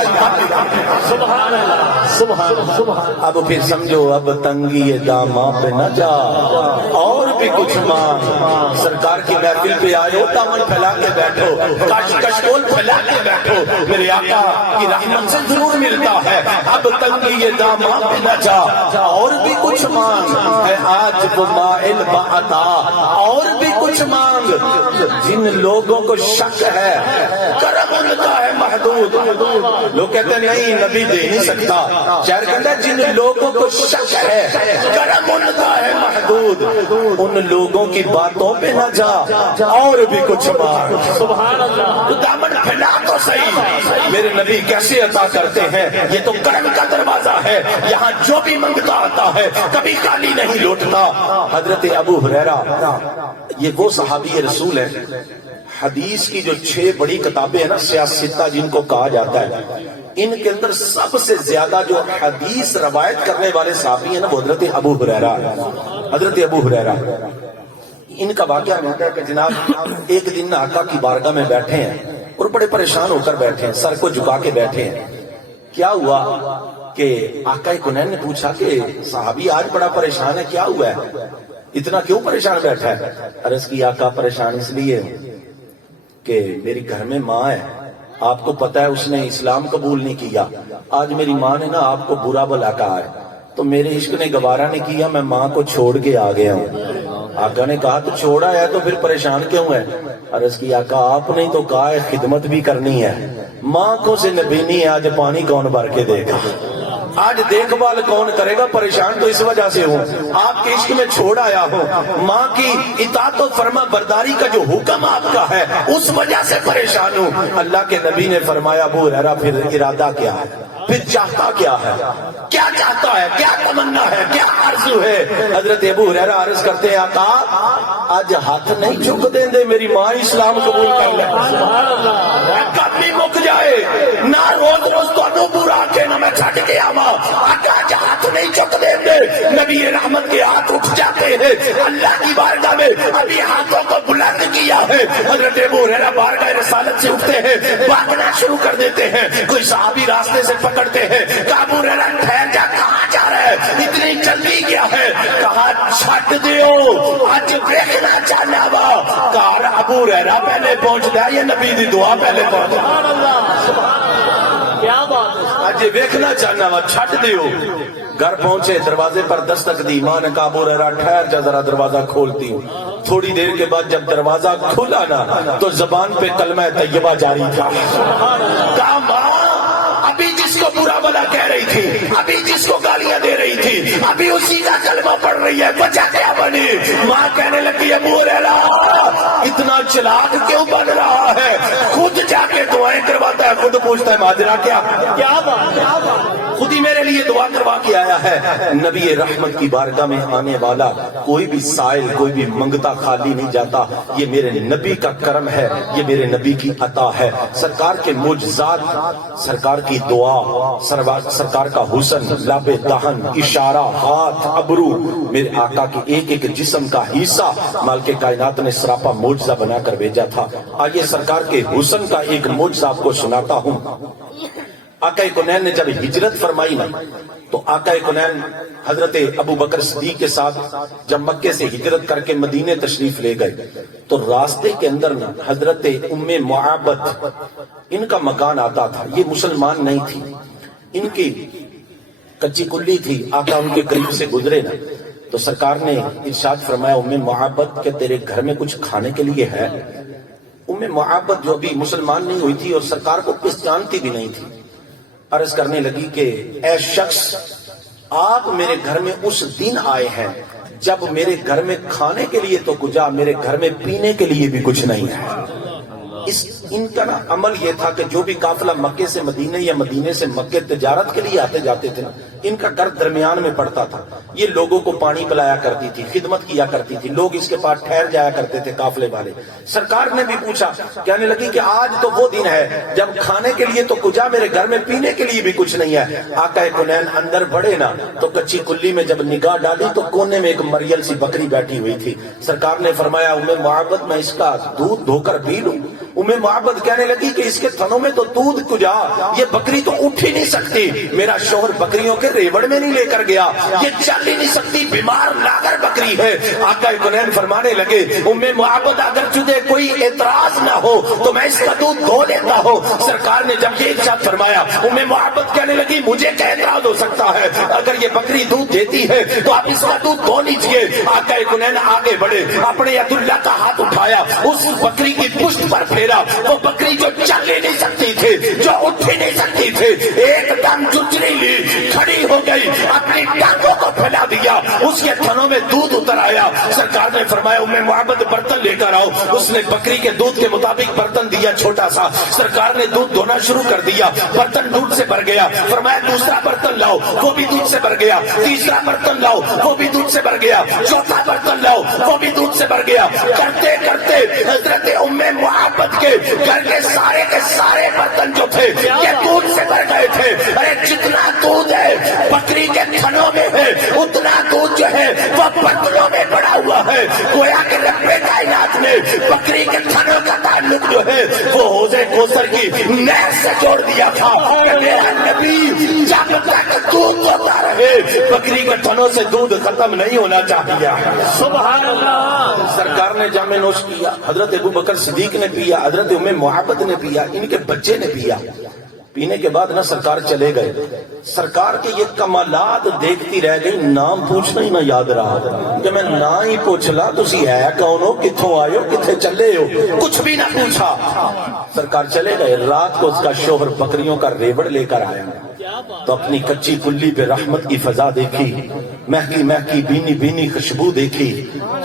سبحان اللہ سبحان اب پھر سمجھو اب تنگی داماں پہ نہ جا اور بھی کچھ مانگ سرکار کی محفل پہ آئے ہو دامن پھیلا کے بیٹھو کشکول پھیلا کے بیٹھو میرے آقا کی رحمت سے ضرور ملتا ہے اب تنگی داماں پہ نہ جا اور بھی کچھ مانگ ہے آج وہ مائل بعطا اور بھی کچھ مانگ جن لوگوں کو شک ہے کرم ان کا ہے محدود لوگ کہتے ہیں نہیں نبی دے نہیں سکتا شاعر کہتا ہے جن لوگوں کو شک ہے کرم ان کا ہے محدود ان لوگوں کی باتوں پہ نہ جا اور بھی کچھ مانگ سبحان اللہ دامن پھیلا تو صحیح میرے نبی کیسے عطا کرتے ہیں یہ تو کرم کا دروازہ ہے یہاں جو بھی منگتا آتا ہے کبھی خالی نہیں لوٹتا حضرت ابو ہریرہ یہ وہ صحابی رسول ہے حدیث کی جو 6 بڑی کتابیں ہیں نا سیاستہ جن کو کہا جاتا ہے ان کے اندر سب سے زیادہ جو حدیث روایت کرنے والے صحابی ہیں نا وہ حضرت ابو ہریرہ حضرت ابو ہریرہ ان کا واقعہ ہوتا ہے کہ جناب ایک دن آقا کی بارگاہ میں بیٹھے ہیں اور بڑے پریشان ہو کر بیٹھے ہیں سر کو جھکا کے بیٹھے ہیں کیا ہوا کہ آقا کونین نے پوچھا کہ صحابی آج بڑا پریشان ہے کیا ہوا ہے اتنا کیوں پریشان بیٹھا ہے عرض کی آقا پریشان اس لیے کہ میری گھر میں ماں ہے آپ کو پتا ہے اس نے اسلام قبول نہیں کیا آج میری ماں نے نا آپ کو برا بھلا کہا ہے تو میرے عشق نے گوارا نہیں کیا میں ماں کو چھوڑ کے آ گیا ہوں آقا نے کہا تو چھوڑا ہے تو پھر پریشان کیوں ہے عرض کی آقا آپ نے تو کہا ہے خدمت بھی کرنی ہے ماں کو سے نبینی ہے آج پانی کون بھر کے دے گا آج دیکھ بھال کون کرے گا پریشان تو اس وجہ سے ہوں آپ کے عشق میں چھوڑ آیا ہوں ماں کی اطاعت و فرما برداری کا جو حکم آپ کا ہے اس وجہ سے پریشان ہوں اللہ کے نبی نے فرمایا ابو ہریرہ پھر ارادہ کیا ہے پھر چاہتا کیا ہے کیا چاہتا ہے کیا تمنا ہے کیا آرزو ہے حضرت ابو ہریرہ عرض کرتے ہیں آقا آج ہاتھ نہیں جھک دیں دے میری ماں اسلام قبول کر لے کب بھی مک جائے نہ روز روز تو برا کے نہ میں چھٹ کے آما آقا آج ہاتھ نہیں جھک دیں دے نبی رحمت کے ہاتھ اٹھ جاتے ہیں اللہ کی بارگاہ میں ابھی ہاتھوں کو بلند کیا ہے حضرت ابو ہریرہ بارگاہ رسالت سے اٹھتے ہیں بھاگنا شروع کر دیتے ہیں کوئی صحابی راستے سے پکڑتے ہیں ابو ہریرہ ٹھہر جا کہاں جا رہا ہے اتنی جلدی کیا ہے کہا چھٹ چھٹ دیو اج ویکھنا چاہنا وا گھر ابو ہریرہ پہلے پہنچدا یا نبی دی دعا پہلے پہنچدا سبحان اللہ سبحان اللہ کیا بات ہے اج ویکھنا چاہنا وا چھٹ دیو گھر پہنچے دروازے پر دستک دی ماں نے کہا ابو ہریرہ ٹھہر جا ذرا دروازہ کھولتی ہوں تھوڑی دیر کے بعد جب دروازہ کھلا نا تو زبان پہ کلمہ طیبہ جاری تھا کہا ماں ابھی جس کو برا بلا کہہ رہی تھی ابھی جس کو گالیاں دے رہی تھی ابھی اسی کا کلمہ پڑھ رہی ہے وجہ کیا بنی ماں کہنے لگی ابو ہریرہ اتنا چلاک کیوں بن رہا ہے خود جا کے دعائیں کرواتا ہے خود پوچھتا ہے ماجرا کیا بات خود ہی میرے لیے دعا کروا کے آیا ہے نبی رحمت کی بارگاہ میں آنے والا کوئی بھی سائل کوئی بھی منگتا خالی نہیں جاتا یہ میرے نبی کا کرم ہے یہ میرے نبی کی عطا ہے سرکار کے معجزات سرکار کی دعا سرکار کا حسن لب دہن اشارہ ہاتھ ابرو میرے آقا کے ایک ایک جسم کا حصہ مالک کائنات نے سراپا معجزہ بنا کر بھیجا تھا آئیے سرکار کے حسن کا ایک معجزہ آپ کو سناتا ہوں آقا کونین نے جب ہجرت فرمائی نا تو آقا کونین حضرت ابو بکر صدیق کے ساتھ جب مکے سے ہجرت کر کے مدینے تشریف لے گئے تو راستے کے اندر نا حضرت ام معابد ان کا مکان آتا تھا یہ مسلمان نہیں تھی ان کی کچی کلی تھی آقا ان کے قریب سے گزرے نا تو سرکار نے ارشاد فرمایا ام معابد کہ تیرے گھر میں کچھ کھانے کے لیے ہے ام معابد جو بھی مسلمان نہیں ہوئی تھی اور سرکار کو کس جانتی بھی نہیں تھی عرض کرنے لگی کہ اے شخص آپ میرے گھر میں اس دن آئے ہیں جب میرے گھر میں کھانے کے لیے تو کچھ میرے گھر میں پینے کے لیے بھی کچھ نہیں ہے ان کا نا عمل یہ تھا کہ جو بھی قافلہ مکے سے مدینے یا مدینے سے مکے تجارت کے لیے آتے جاتے تھے نا ان کا گھر درمیان میں پڑتا تھا یہ لوگوں کو پانی پلایا کرتی تھی خدمت کیا کرتی تھی لوگ اس کے پاس ٹھہر جایا کرتے تھے قافلے والے سرکار نے بھی پوچھا کہنے لگی کہ آج تو وہ دن ہے جب کھانے کے لیے تو کجا میرے گھر میں پینے کے لیے بھی کچھ نہیں ہے آقا کونین اندر بڑھے نا تو کچی کلی میں جب نگاہ ڈالی تو کونے میں ایک مریل سی بکری بیٹھی ہوئی تھی سرکار نے فرمایا ام معابد میں اس کا دودھ دھو کر پی لوں ام معابد کہنے لگی کہ اس کے تھنوں میں تو دودھ کجا یہ بکری تو اٹھ ہی نہیں سکتی میرا شوہر بکریوں کے ریوڑ میں نہیں لے کر گیا یہ چل ہی نہیں سکتی بیمار لاغر بکری ہے آقا کونین فرمانے لگے ام معابد اگر تجھے کوئی اعتراض نہ ہو تو میں اس کا دودھ دھو لیتا ہوں سرکار نے جب یہ ارشاد فرمایا ام معابد کہنے لگی مجھے کیا اعتراض ہو سکتا ہے اگر یہ بکری دودھ دیتی ہے تو آپ اس کا دودھ دھو لیجیے آقا کونین آگے بڑھے اپنے ید اللہ کا ہاتھ اٹھایا اس بکری کی پشت پر پھیرا وہ بکری جو چل ہی نہیں سکتی تھی جو اٹھ ہی نہیں سکتی تھی ایک دم چچری لی کھڑی ہو گئی اپنی ٹانگوں کو پھیلا دیا اس کے تھنوں میں دودھ اتر آیا سرکار نے فرمایا ام معابد برتن لے کر آؤ اس نے بکری کے دودھ کے مطابق برتن دیا چھوٹا سا سرکار نے دودھ دھونا شروع کر دیا برتن دودھ سے بھر گیا فرمایا دوسرا برتن لاؤ وہ بھی دودھ سے بھر گیا تیسرا برتن لاؤ وہ بھی دودھ سے بھر گیا چوتھا برتن لاؤ وہ بھی دودھ سے بھر گیا کرتے کرتے حضرت ام معابد کے گھر کے سارے برتن جو تھے یہ دودھ سے بھر گئے تھے ارے جتنا دودھ ہے بکری کے تھنوں میں ہے اتنا دودھ جو ہے وہ برتنوں میں بڑا ہوا ہے گویا کہ رب کائنات نے بکری کے تھنوں کا تعلق جو ہے وہ حوض کوثر کی نہر سے جوڑ دیا تھا کہ میرا نبی جب تک دودھ ہوتا رہے بکری کے تھنوں سے دودھ ختم نہیں ہونا چاہیے سبحان اللہ سرکار نے جام نوش کیا حضرت ابو بکر صدیق نے پیا حضرت ام معابد نے پیا ان کے بچے نے پیا پینے کے بعد نہ سرکار چلے گئے سرکار کے یہ کمالات دیکھتی رہ گئی نام پوچھنا ہی نہ یاد رہا کہ میں نہ ہی پوچھلا تسی ہے کون ہو کتھوں آئے ہو کتھے چلے ہو کچھ بھی نہ پوچھا سرکار چلے گئے رات کو اس کا شوہر بکریوں کا ریوڑ لے کر آیا تو اپنی کچی کلی پہ رحمت کی فضا دیکھی مہکی مہکی بینی بینی خوشبو دیکھی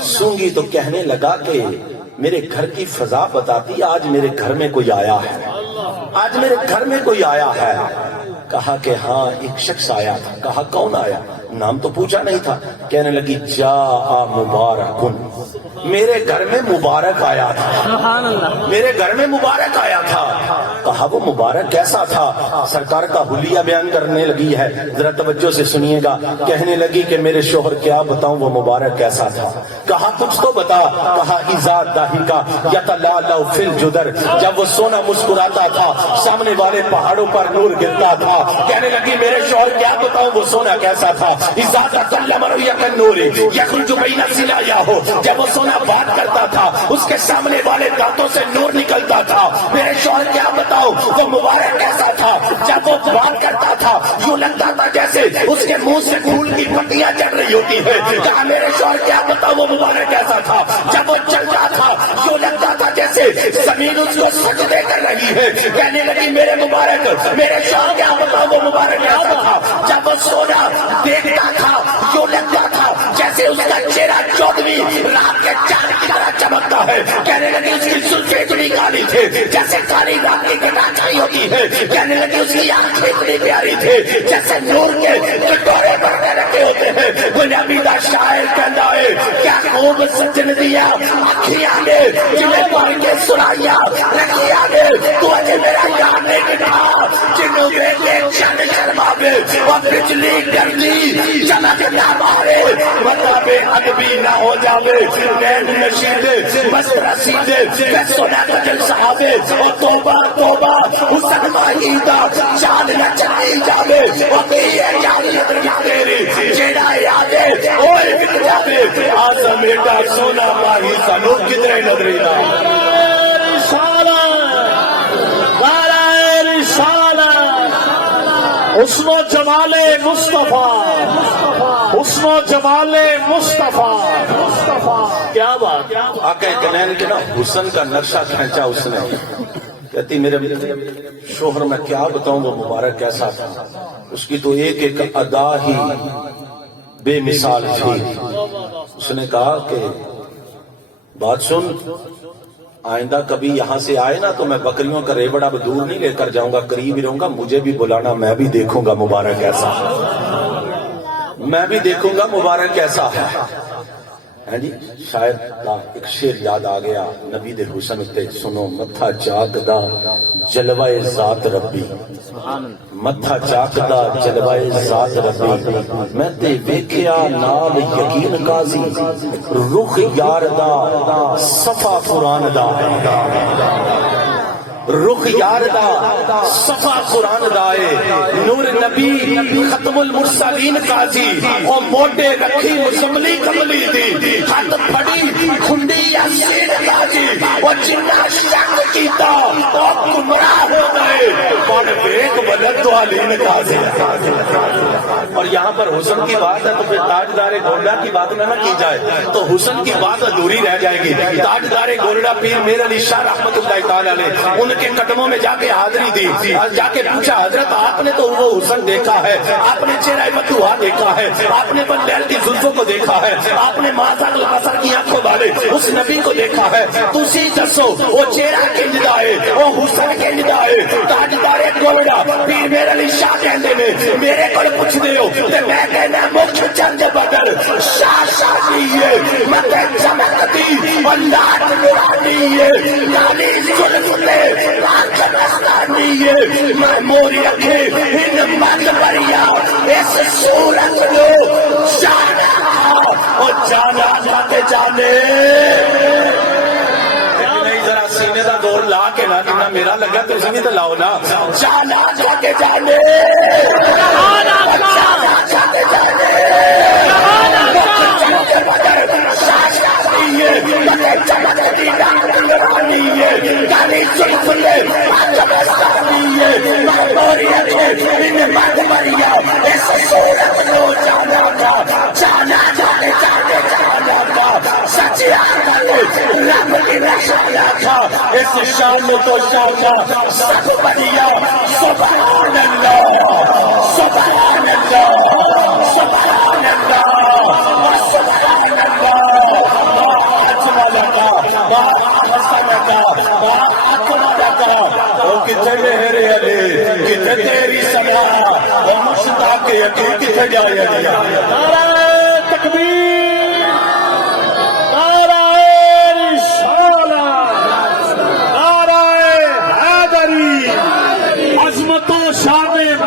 سونگی تو کہنے لگا کہ میرے گھر کی فضا بتاتی آج میرے گھر میں کوئی آیا ہے آج میرے گھر میں کوئی آیا ہے کہا کہ ہاں ایک شخص آیا تھا کہا کون آیا نام تو پوچھا نہیں تھا کہنے لگی جا مبارکن میرے گھر میں مبارک آیا تھا، سبحان اللہ، میرے گھر میں مبارک آیا تھا۔ کہا وہ مبارک کیسا تھا؟ سرکار کا حلیہ بیان کرنے لگی ہے، ذرا توجہ سے سنیے گا۔ کہنے لگی کہ میرے شوہر کیا بتاؤں وہ مبارک کیسا تھا؟ کہا کچھ تو بتا۔ کہا اذا ضحکا یتلالو فی الجدر، جب وہ سونا مسکراتا تھا سامنے والے پہاڑوں پر نور گرتا تھا۔ کہنے لگی میرے شوہر کیا بتاؤں وہ سونا کیسا تھا؟ اذا تکلم رؤیا کالنور یخرج بین ضلعیہ، جب وہ سونا بات کرتا تھا اس کے سامنے والے دانتوں سے نور نکلتا تھا۔ میرے شوہر کیا بتاؤ وہ مبارک کیسا تھا؟ جب وہ بات کرتا تھا یوں لگتا تھا جیسے اس کے منہ سے پھول کی پتیاں چل رہی ہوتی ہے۔ کہا میرے شوہر کیا بتاؤ وہ مبارک کیسا تھا؟ جب وہ چلتا تھا یوں لگتا تھا جیسے زمین اس کو سجدے کر رہی ہے۔ کہنے لگی میرے مبارک، میرے شوہر کیا بتاؤ وہ مبارک کیسا تھا؟ جب وہ سونا دیکھتا تھا یوں لگتا تھا جیسے اس کا چہرہ 14ویں رات کے چاند کی طرح چمکتا ہے۔ کہنے لگی اس کی زلفیں اتنی کالی تھے جیسے کالی رات کی گھٹا چھائی ہوتی ہے۔ کہنے لگی اس کی آنکھیں اتنی پیاری تھے جیسے نور کے کٹورے بھر کے رکھے ہوتے ہیں۔ کوئی نبی دا شاعر کہتا ہے کیا خوب سجن دیا اکھیاں نے جنہیں پڑھ کے سنائیا رکھیا نے، تو اجے میرا یاد نہیں کٹا جنہوں نے دیکھ چند شرماوے اور بجلی ڈردی چمک نہ مارے، بتا بے ادبی نہ ہو جاوے نین نشیدے مست رسیدے کہ سنا کجل صحابے اور توبہ توبہ حسن ماہیدہ چاند نہ چلی جاوے اور کیے جالیت تیری جیڑا یادے اوئے بک جاوے آزم ایڈا سونا ماہی سنو کدرے نظرینا۔ حسن و جمال مصطفیٰ، حسن و جمال مصطفیٰ، کیا بات، کیا بات۔ آقا کلین کے نا حسن کا نقشہ کھینچا اس نے۔ کہتی میرے شوہر میں کیا بتاؤں وہ مبارک کیسا تھا؟ اس کی تو ایک ایک ادا ہی بے مثال تھی۔ اس نے کہا کہ بات سن، آئندہ کبھی یہاں سے آئے نا تو میں بکریوں کا ریوڑا دور نہیں لے کر جاؤں گا، قریب ہی رہوں گا، مجھے بھی بلانا، میں بھی دیکھوں گا مبارک کیسا ہے، میں بھی دیکھوں گا مبارک کیسا ہے۔ جی شاید ایک شعر یاد آ گیا نبی دے حسن تے، سنو متھا چاکدا جلوہ ذات ربی، متھا چاکدا جلوہ ذات ربی، میں تے ویکھیا نال یقین قاضی، رخ یار دا صفا قرآن دا ہے، رخ یار دا صفا قرآن دائے، نور نبی ختم المرسلین قاضی، او موٹے رکھی مسملی کملی دی، ہاتھ پھڑی کھنڈی یاسین قاضی، او جنہ شک کیتا او گمراہ ہو گئے، پڑھ بیک بلد والین قاضی۔ اور یہاں پر حسن کی بات ہے تو پھر تاجدار گونڈا کی بات نہ کی جائے تو حسن کی بات ادھوری رہ جائے گی۔ تاجدار گونڈا پیر میر علی شاہ رحمت اللہ تعالی علیہ، ان کے قدموں میں جا کے حاضری دی، جا کے پوچھا حضرت آپ نے تو وہ حسن دیکھا ہے، آپ نے چہرہ مطلوع دیکھا ہے، آپ نے بلیل کی زلفوں کو دیکھا ہے، آپ نے ماذا البصر کی آنکھوں والے اس نبی کو دیکھا ہے، تسی دسو وہ چہرہ کنجدا ہے، وہ حسن کنجدا ہے؟ تاجدار گونڈا پیر میر علی شاہ کہندے نے میرے کو پوچھ دے ہو تے میں کہنا مکھ چند بدل شاہ شاہیے متے چمکتی اور لات نورانیے لالی زلفے لاکھ مستانیے میں موری اکھے ان مد بریا اس صورت لو جانا اور جانا جاتے جانے۔ ذرا سینے دا دور لا کے نا جنا میرا لگا تو سنی تو لاؤ نا، جانا جاتے جانے، جانا جاتے جانے، اس شام تو شام سب بنیا سبحان اللہ سبحان اللہ سبحان اللہ سبحان اللہ۔ کتنے میرے علی کتنے تیری سما اور مشتاق یقین کتنے جائے۔ نعرہ تکبیر، نعرہ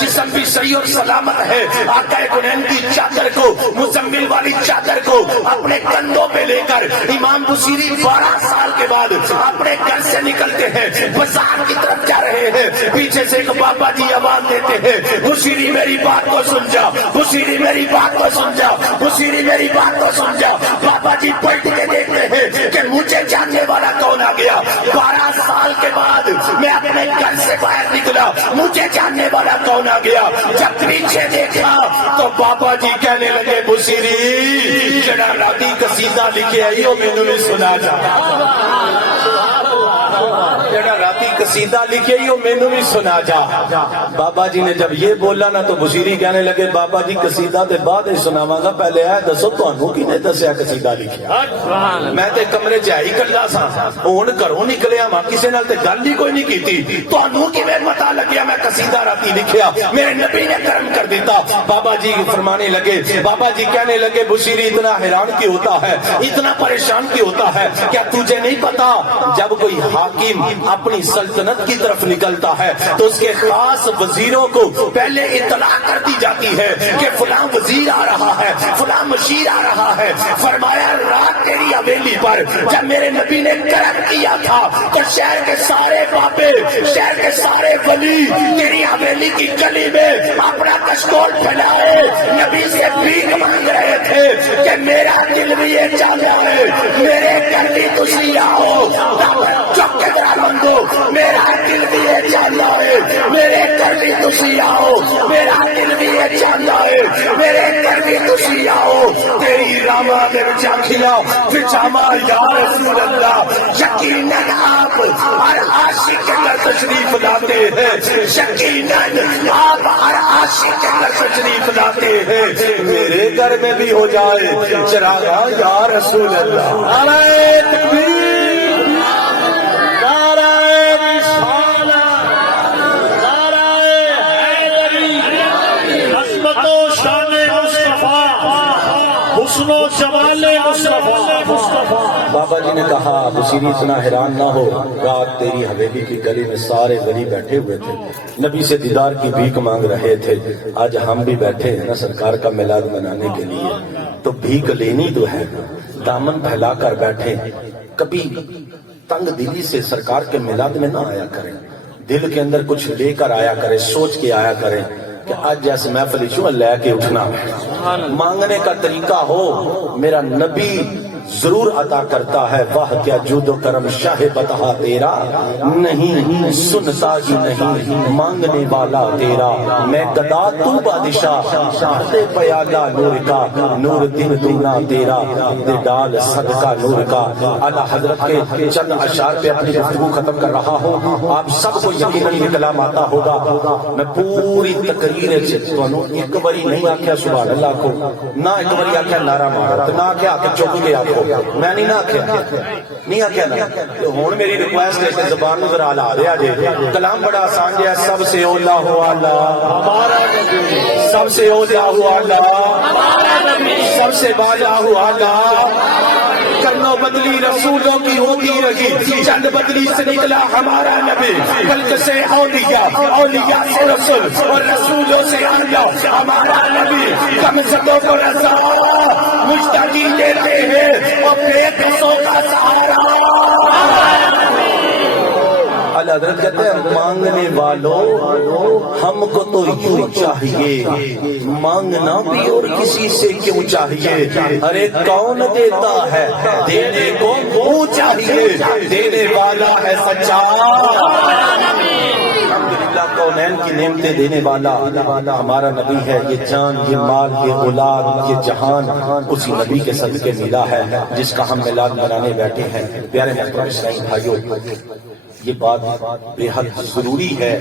جسم بھی صحیح اور سلامت ہے، آقا کونین کی چادر کو، مزمل والی چادر کو اپنے کندھوں پہ لے کر امام بصیری 12 سال کے بعد اپنے گھر سے نکلتے ہیں، بازار کی طرف جا رہے ہیں، پیچھے سے ایک بابا جی آواز دیتے ہیں، بصیری میری بات کو سن جا، بصیری میری بات کو سن جا، بصیری میری بات کو سن جا۔ بابا جی پلٹ کے دیکھتے ہیں کہ مجھے جاننے والا کون آ گیا۔ 12 سال کے بعد میں اپنے گھر سے باہر نکلا، مجھے جاننے والا کون آ گیا۔ جب پیچھے دیکھا تو بابا جی کہنے لگے بصیری جڑا راتی قصیدہ لکھے آئی ہو مینوں بھی سنا جا، جڑا راتی قصیدہ لکھے ہی ہو مینوں بھی سنا جا۔ بابا جی نے جب یہ بولا نا تو بصیری کہنے لگے بابا جی قصیدہ تے بعد ہی سناواں گا، پہلے اے دسو تانوں کنے دسیا قصیدہ لکھیا؟ میں تے کمرے چ ہی کلا سا، ہن گھروں نکلیا ماں کسے نال تے گل ہی کوئی نہیں کیتی، تانوں کیویں پتہ لگیا میں قصیدہ راتی لکھیا؟ میرے نبی نے کرم کر دیتا۔ بابا جی فرمانے لگے، بابا جی کہنے لگے بصیری اتنا حیران کیوں ہوتا ہے، اتنا پریشان کیوں ہوتا ہے؟ کیا تجھے نہیں پتا جب کوئی حاکم اپنی سلطنت کی طرف نکلتا ہے تو اس کے خاص وزیروں کو پہلے اطلاع کر دی جاتی ہے کہ فلاں وزیر آ رہا ہے، فلاں مشیر آ رہا ہے۔ فرمایا رات تیری حویلی پر جب میرے نبی نے کرم کیا تھا تو شہر کے سارے بابے، شہر کے سارے ولی تیری حویلی کی گلی میں اپنا کشکول پھیلائے نبی سے بھیک مانگ رہے تھے کہ میرا دل بھی یہ چاہتا ہے میرے گھر بھی تسی آؤ، چپ کے ذرا بندو، میرا دل بھی یہ چاہتا ہے میرے گھر بھی تسی آؤ، میرا دل بھی یہ چاہتا ہے میرے گھر بھی تسی آؤ، تیری راما نے کھلا پچھاما یا رسول اللہ۔ یقیناً آپ ہر عاشق کے گھر تشریف لاتے ہیں، یقیناً آپ ہر عاشق کے گھر تشریف لاتے ہیں، میرے گھر میں بھی ہو جائے چراغا یا رسول اللہ۔ نعرہ تکبیر، نعرہ رسالت، نعرہ حیدری، عظمت و شان مصطفیٰ، حسن و جمال مصطفیٰ۔ بابا جی نے کہا بصیری اتنا حیران نہ ہو، رات تیری حویلی کی گلی میں سارے ولی بیٹھے ہوئے تھے، نبی سے دیدار کی بھیک مانگ رہے تھے، آج ہم بھی بیٹھے ہیں نا سرکار کا میلاد منانے کے لیے، تو بھیک لینی تو ہے، دامن پھیلا کر بیٹھے، کبھی تنگ دلی سے سرکار کے میلاد میں نہ آیا کریں، دل کے اندر کچھ لے کر آیا کریں، سوچ کے آیا کریں کہ آج جیسے محفل چوں لے کے اٹھنا، مانگنے کا طریقہ ہو، میرا نبی ضرور عطا کرتا ہے، واہ کیا جود و کرم شاہ بتہا تیرا، نہیں سنتا ہی نہیں مانگنے والا تیرا، میں گدا تو بادشاہ دے پیالہ نور کا، نور دن دونا تیرا، دے ڈال صدقہ نور کا۔ اعلیٰ حضرت کے چند اشعار پہ اپنی گفتگو ختم کر رہا ہوں، آپ سب کو یقیناً یہ کلام آتا ہوگا، میں پوری تقریر سے ایک باری نہیں آکھیا سبحان اللہ کو، نہ ایک باری آکھیا نعرہ مارت، نہ آکھیا کہ چپ کے آکھو، میں نہیں نہ آکھیا، نہیں آکھیا نا، ہون میری ریکویسٹ ہے کہ زبان نظر آلہ دیا جے، کلام بڑا آسان جے، سب سے اولا ہو اللہ، سب سے اولا ہو اللہ، سب سے بالا ہو اللہ، کرنو بدلی رسولوں کی ہوتی رہی، چند بدلی سے نکلا ہمارا نبی، بلکہ سے اولیاء، اولیاء سے رسول، اور رسولوں سے انبیاء، ہمارا نبی کمزدوں کو رضا مشتاقی دیتے ہیں اور بے قصوں کا سہارا۔ اعلیٰ حضرت کہتے ہیں مانگنے والوں ہم کو تو یوں چاہیے، مانگنا بھی اور کسی سے کیوں چاہیے، ارے کون دیتا ہے دینے کو وہ چاہیے، دینے والا ہے سچا۔ الحمدللہ کونین کی نعمتیں دینے والا ہمارا نبی ہے، یہ جان، یہ مال، یہ اولاد، یہ جہان اسی نبی کے صدقے ملا ہے جس کا ہم میلاد منانے بیٹھے ہیں۔ پیارے محترم اسلامی بھائیوں، یہ بات بے حد ضروری ہے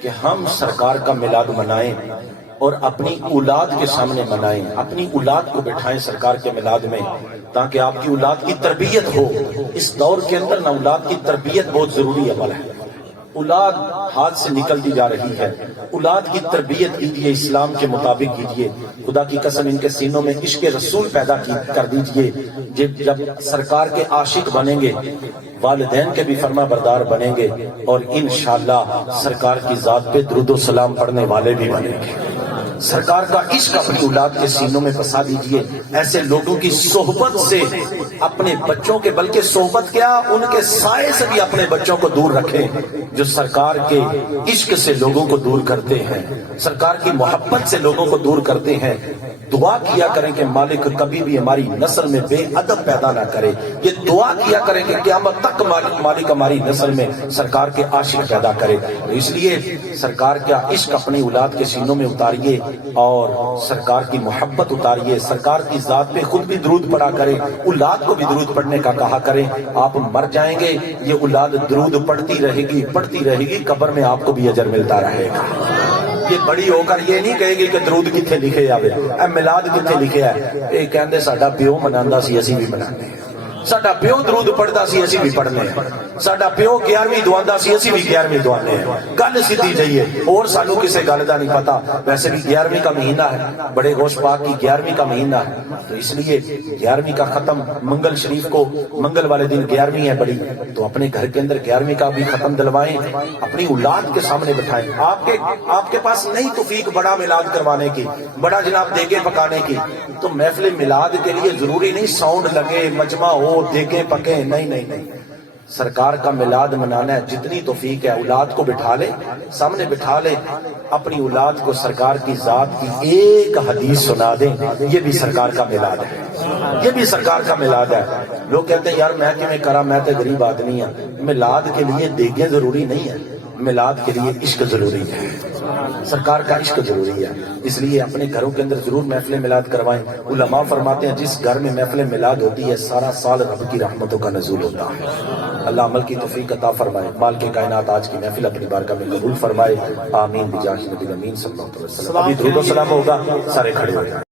کہ ہم سرکار کا میلاد منائیں اور اپنی اولاد کے سامنے منائیں، اپنی اولاد کو بٹھائیں سرکار کے میلاد میں تاکہ آپ کی اولاد کی تربیت ہو۔ اس دور کے اندر نا اولاد کی تربیت بہت ضروری عمل ہے۔ اولاد ہاتھ سے نکلتی جا رہی ہے. اولاد کی تربیت کیجیے، اسلام کے مطابق کیجیے. خدا کی قسم ان کے سینوں میں عشق رسول پیدا کر دیجیے. جب سرکار کے عاشق بنیں گے، والدین کے بھی فرما بردار بنیں گے، اور انشاءاللہ سرکار کی ذات پہ درود و سلام پڑھنے والے بھی بنیں گے. سرکار کا عشق اپنی اولاد کے سینوں میں بسا دیجیے. ایسے لوگوں کی صحبت سے اپنے بچوں کے، بلکہ صحبت کیا، ان کے سائے سے بھی اپنے بچوں کو دور رکھیں، جو سرکار کے عشق سے لوگوں کو دور کرتے ہیں، سرکار کی محبت سے لوگوں کو دور کرتے ہیں. دعا کیا کریں کہ مالک کبھی بھی ہماری نسل میں بے ادب پیدا نہ کرے. یہ دعا کیا کریں کہ قیامت تک مالک ہماری نسل میں سرکار کے عاشق پیدا کرے. اس لیے سرکار کا عشق اپنی اولاد کے سینوں میں اتاریے اور سرکار کی محبت اتاریے. سرکار کی ذات پہ خود بھی درود پڑھا کریں، اولاد کو بھی درود پڑھنے کا کہا کریں. آپ مر جائیں گے، یہ اولاد درود پڑھتی رہے گی، قبر میں آپ کو بھی اجر ملتا رہے گا. یہ بڑی ہو کر یہ نہیں کہے گی کہ درود کتنے لکھے جاوے، اے میلاد کتنے لکھے ہے. یہ کہندے ساڈا پیو مناندا سی، اسی بھی منانے ہیں. ساڈا پیو درود پڑھدا سی، اسی بھی پڑھنے ہیں. ساڈا پیو 11ویں دعاندا سی، اسی بھی 11ویں دعانے ہیں. گل سیدھی جائیے، اور سانو کسے گل دا نہیں پتا. ویسے بھی 11ویں کا مہینہ ہے، بڑے گوش پاک کی 11ویں کا مہینہ ہے، تو اس لیے 11ویں کا ختم منگل شریف کو، منگل والے دن 11ویں ہے بڑی، تو اپنے گھر کے اندر 11ویں کا بھی ختم دلوائیں، اپنی اولاد کے سامنے بٹھائیں. آپ کے پاس نہیں توفیق بڑا میلاد کروانے کی، بڑا جناب دیگے پکانے کی، تو محفل میلاد کے لیے ضروری نہیں ساؤنڈ لگے، مجمع ہو، دیگے پکے، نہیں. سرکار کا میلاد منانا ہے، جتنی توفیق ہے اولاد کو بٹھا لے، سامنے بٹھا لے، اپنی اولاد کو سرکار کی ذات کی ایک حدیث سنا دیں. یہ بھی سرکار کا میلاد ہے، یہ بھی سرکار کا میلاد ہے. لوگ کہتے ہیں یار میں کیوں کرا، میں تو غریب آدمی ہوں. میلاد کے لیے دیگیں ضروری نہیں ہے، میلاد کے لیے عشق ضروری ہے، سرکار کا عشق ضروری ہے. اس لیے اپنے گھروں کے اندر ضرور محفل میلاد کروائیں. علماء فرماتے ہیں جس گھر میں محفل میلاد ہوتی ہے سارا سال رب کی رحمتوں کا نزول ہوتا ہے. اللہ عمل کی توفیق عطا فرمائے. مال کے کائنات آج کی محفل اپنی بارگاہ میں قبول فرمائے. آمین بجاہ نبی الامین صلی اللہ علیہ وسلم. ابھی درود و سلام ہوگا، سارے کھڑے ہو جائیں.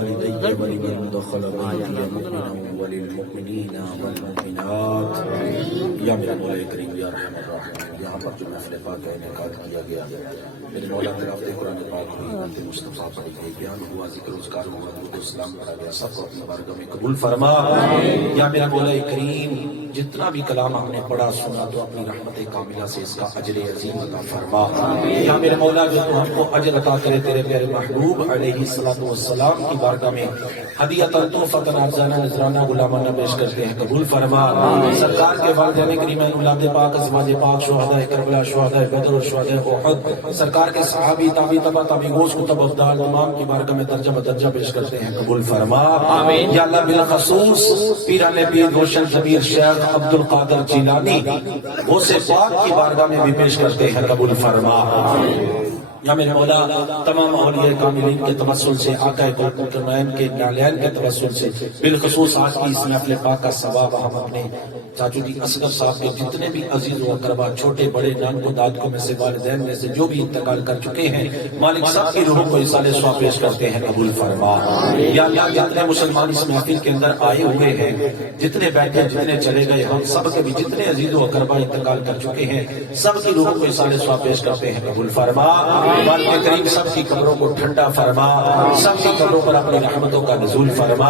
ولوالدي ولمن دخل بيتي مؤمنا وللمؤمنين والمؤمنات یا میرا مولا کریم یا رحم الراحمین یہاں پر جو محفل پاک کا انعقاد کیا گیا میرے مولا تلاوت قرآن پاک ہوئی نعت مصطفیٰ پڑھی گئی بیان ہوا ذکر اذکار ہوا درود و سلام پڑھا گیا سب کو اپنی بارگاہ میں قبول فرما یا میرا مولا کریم جتنا بھی کلام ہم نے پڑھا سنا تو اپنی رحمت کاملہ سے اس کا اجر عظیم عطا فرما یا میرے مولا جو تو ہم کو اجر عطا کرے تیرے پیارے محبوب علیہ الصلوۃ والسلام کی بارگاہ میں ہدیۃ تحفۃ ارزانہ نذرانہ غلامانہ پیش کرتے ہیں قبول فرما سرکار کے والدین کریمین اولاد پاک ازواج پاک شہداء کربلا شہداء بدر اور شہداء احد سرکار کے صحابی تابعی تبع تابعین غوث کتب افضال تمام کی بارگاہ میں درجہ بدرجہ پیش کرتے ہیں قبول فرما یا اللہ بالخصوص پیران پیر روشن ضمیر شیخ عبد القادر جیلانی غوث پاک کی بارگاہ میں بھی پیش کرتے ہیں قبول فرما یا میرے مولا تمام اولیاء کاملین کے توسل سے آقا کریم کے نالین کے توسل سے بالخصوص آج کی اس محفل پاک کا ثواب ہم اپنے چاچو جی اصغر صاحب کے جتنے بھی عزیز و اقربا چھوٹے بڑے نان کو داد کو میں سے والدین میں سے جو بھی انتقال کر چکے ہیں مالک سب کی روحوں کو اصالہ ثواب پیش کرتے ہیں قبول فرما یا اللہ جتنے مسلمان اس محفل کے اندر آئے ہوئے ہیں جتنے بیٹھے جتنے چلے گئے ہم سب کے بھی جتنے عزیز و اقربا انتقال کر چکے ہیں سب کی روحوں کو اصالہ ثواب پیش کرتے ہیں قبول فرما مالک کریم سب کی قبروں کو ٹھنڈا فرما سب کی قبروں پر اپنی رحمتوں کا نزول فرما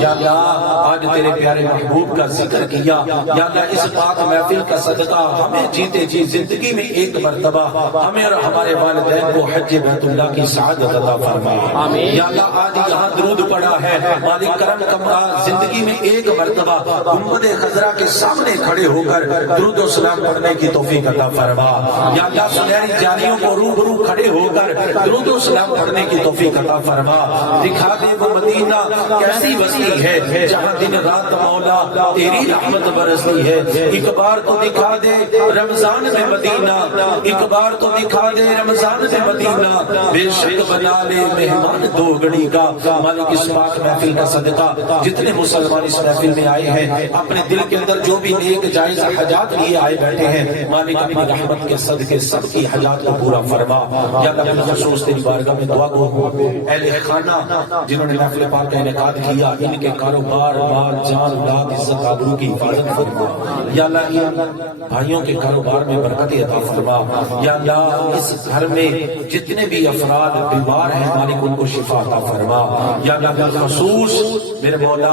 یا اللہ آج تیرے پیارے محبوب کا ذکر کیا یا اللہ اس پاک محفل کا صدقہ ہمیں جیتے جی زندگی میں ایک مرتبہ ہمیں اور ہمارے والدین کو حج بیت اللہ کی سعادت عطا فرما یا اللہ آج یہاں درود پڑا ہے مالک کرم کمرہ زندگی میں ایک مرتبہ گنبد خضرا کے سامنے کھڑے ہو کر درود و سلام پڑھنے کی توفیق عطا فرما یا اللہ سنہری جاریوں کو روبرو کھڑے ہو کر درود و سلام پڑھنے کی توفیق عطا فرما دکھا دے وہ مدینہ کیسی بستی ہے جہاں دن رات مولا تیری رحمت برستی ہے ایک بار تو دکھا دے رمضان میں مدینہ ایک بار تو دکھا دے رمضان میں مدینہ بے شک بنا لے مہمان دو گھڑی کا مالک اس پاک محفل کا صدقہ جتنے مسلمان اس محفل میں آئے ہیں اپنے دل کے اندر جو بھی نیک جائز حاجات لیے آئے بیٹھے ہیں مالک اپنی رحمت کے صدقے سب کی حاجات کو پورا فرما یا اللہ بالخصوص تیری بارگاہ میں دعا گو اہل خانہ جنہوں نے محفل پاک کا انعقاد کیا ان کے کاروبار مال جان اولاد عزت آبرو کی حفاظت فرما یا اللہ ان بھائیوں کے کاروبار میں برکت عطا فرما یا اللہ اس گھر میں جتنے بھی افراد بیمار ہیں مالک ان کو شفا عطا فرما یا اللہ بالخصوص میرے مولا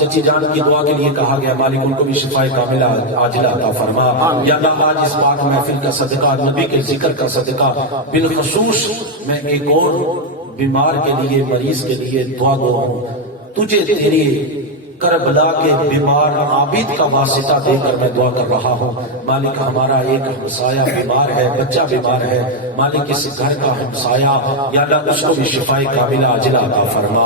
چچی جان کی دعا کے لیے کہا گیا مالک ان کو بھی شفا کاملہ عاجلہ عطا فرما یا اللہ آج اس پاک محفل کا صدقہ نبی کے ذکر کا صدقہ بالخصوص میں ایک اور بیمار کے لیے مریض کے لیے دعا گو ہوں تجھے تیری کربلا کے بیمار عابد کا واسطہ دے کر میں دعا کر رہا ہوں مالک ہمارا ایک ہمسایہ بیمار ہے بچہ بیمار ہے مالک اس گھر کا ہمسایہ یا اللہ اس کو بھی شفا کاملہ عاجلہ عطا فرما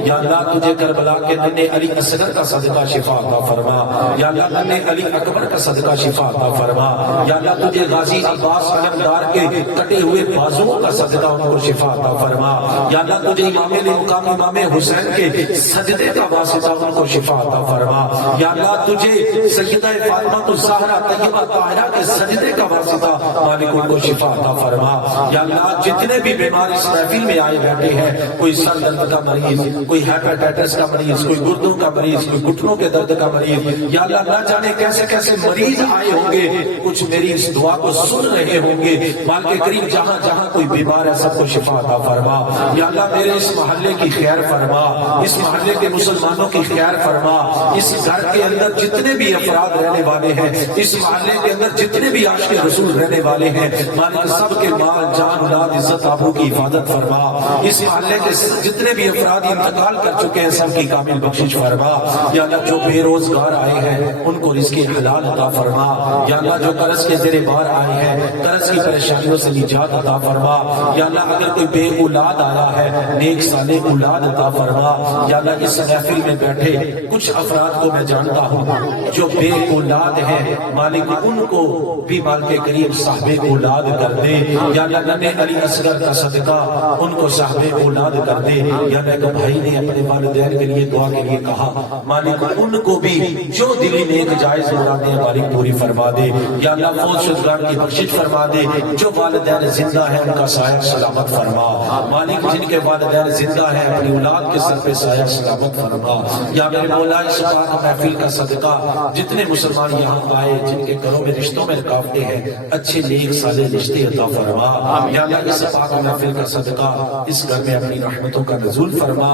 یا اللہ تجھے کربلا کے ننھے علی اصغر کا صدقہ شفا عطا فرما یا اللہ ننھے علی اکبر کا صدقہ شفا عطا فرما یا اللہ تجھے غازی عباس علمدار کے کٹے ہوئے بازوؤں کا صدقہ ان کو شفا عطا فرما یا اللہ تجھے امام علی مقام امام حسین کے سجدے کا واسطہ ان کو شفا عطا فرما یا اللہ تجھے سیدہ فاطمہ الزہرا طیبہ طاہرہ کے سجدے کا واسطہ مالک ان کو شفا عطا فرما یا اللہ جتنے بھی بیمار اس محفل میں آئے بیٹھے ہیں کوئی سر درد کا مریض کوئی ہیپاٹائٹس کا مریض کوئی گردوں کا مریض کوئی گھٹنوں کے درد کا مریض یا اللہ نہ جانے کیسے کیسے مریض آئے ہوں گے کچھ میری اس دعا کو سن رہے ہوں گے مالک کریم جہاں جہاں کوئی بیمار ہے سب کو شفا عطا فرما یا اللہ میرے اس محلے کی خیر فرما اس محلے کے مسلمانوں کی خیر فرما اس گھر کے اندر جتنے بھی افراد رہنے والے ہیں اس محلے کے اندر جتنے بھی عاشق رسول رہنے والے ہیں مالک سب کے مال جان اولاد عزت آبرو کی حفاظت فرما اس محلے کے جتنے بھی افراد انتقال کر چکے ہیں سب کی کامل بخشش فرما یا اللہ جو بے روزگار آئے ہیں ان کو رزق حلال عطا فرما یا اللہ جو قرض کے زیر بار آئے ہیں قرض کی پریشانیوں سے نجات عطا فرما یا اللہ اگر کوئی بے اولاد آیا ہے نیک صالح اولاد عطا فرما یا اللہ اس محفل میں بیٹھے کچھ افراد کو میں جانتا ہوں جو بے اولاد ہیں، مالک ان کو بھی مالک کریم صاحب اولاد کر دے، یا اللہ علی اصغر کا صدقہ ان کو صاحب اولاد کر دے، یا ایک بھائی نے اپنے والدین کے لیے دعا کے لیے کہا مالک ان کو بھی جو دلی نیک جائز مرادیں ہیں مالک پوری فرما دے، یا اللہ فوت شدگان کی بخشش فرما دے، جو والدین زندہ ہیں ان کا سایہ سلامت فرما، مالک جن کے والدین زندہ ہیں اپنی اولاد کے سر پہ سایہ سلامت فرما، یا میرے مولا اس پاک محفل کا صدقہ جتنے مسلمان یہاں آئے جن کے گھروں میں رشتوں میں رکاوٹیں ہیں اچھے نیک صالح رشتے عطا فرما، یا اللہ اس پاک محفل کا صدقہ اس گھر میں اپنی رحمتوں کا نزول فرما،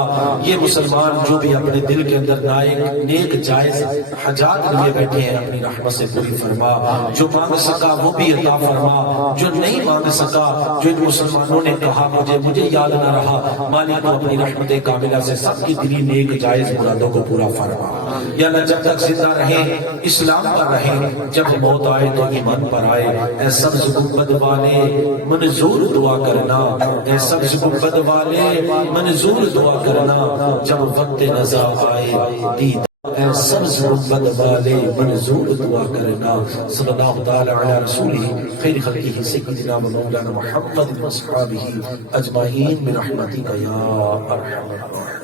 یہ مسلمان جو بھی اپنے دل کے اندر نیک جائز حاجات لیے بیٹھے ہیں اپنی رحمت سے پوری فرما، جو مانگ سکا وہ بھی عطا فرما، جو نہیں مانگ سکا جو ان مسلمانوں نے کہا مجھے یاد نہ رہا مالک تو اپنی رحمت کاملہ سے سب کی دلی نیک جائز مرادوں کو پورا فرما، یا اللہ جب تک زندہ رہیں اسلام پر رہیں، جب موت آئے تو ایمان پر آئے، اے سبز گنبد والے منظور دعا کرنا، اے سبز گنبد والے منظور دعا کرنا، جب وقت نزا آئے دید اے سبز گنبد والے منظور دعا کرنا، صلی اللہ تعالی علی رسولہ خیر خلقہ سیدنا و مولانا محمد و اصحابہ اجمعین برحمتک یا ارحم الراحمین۔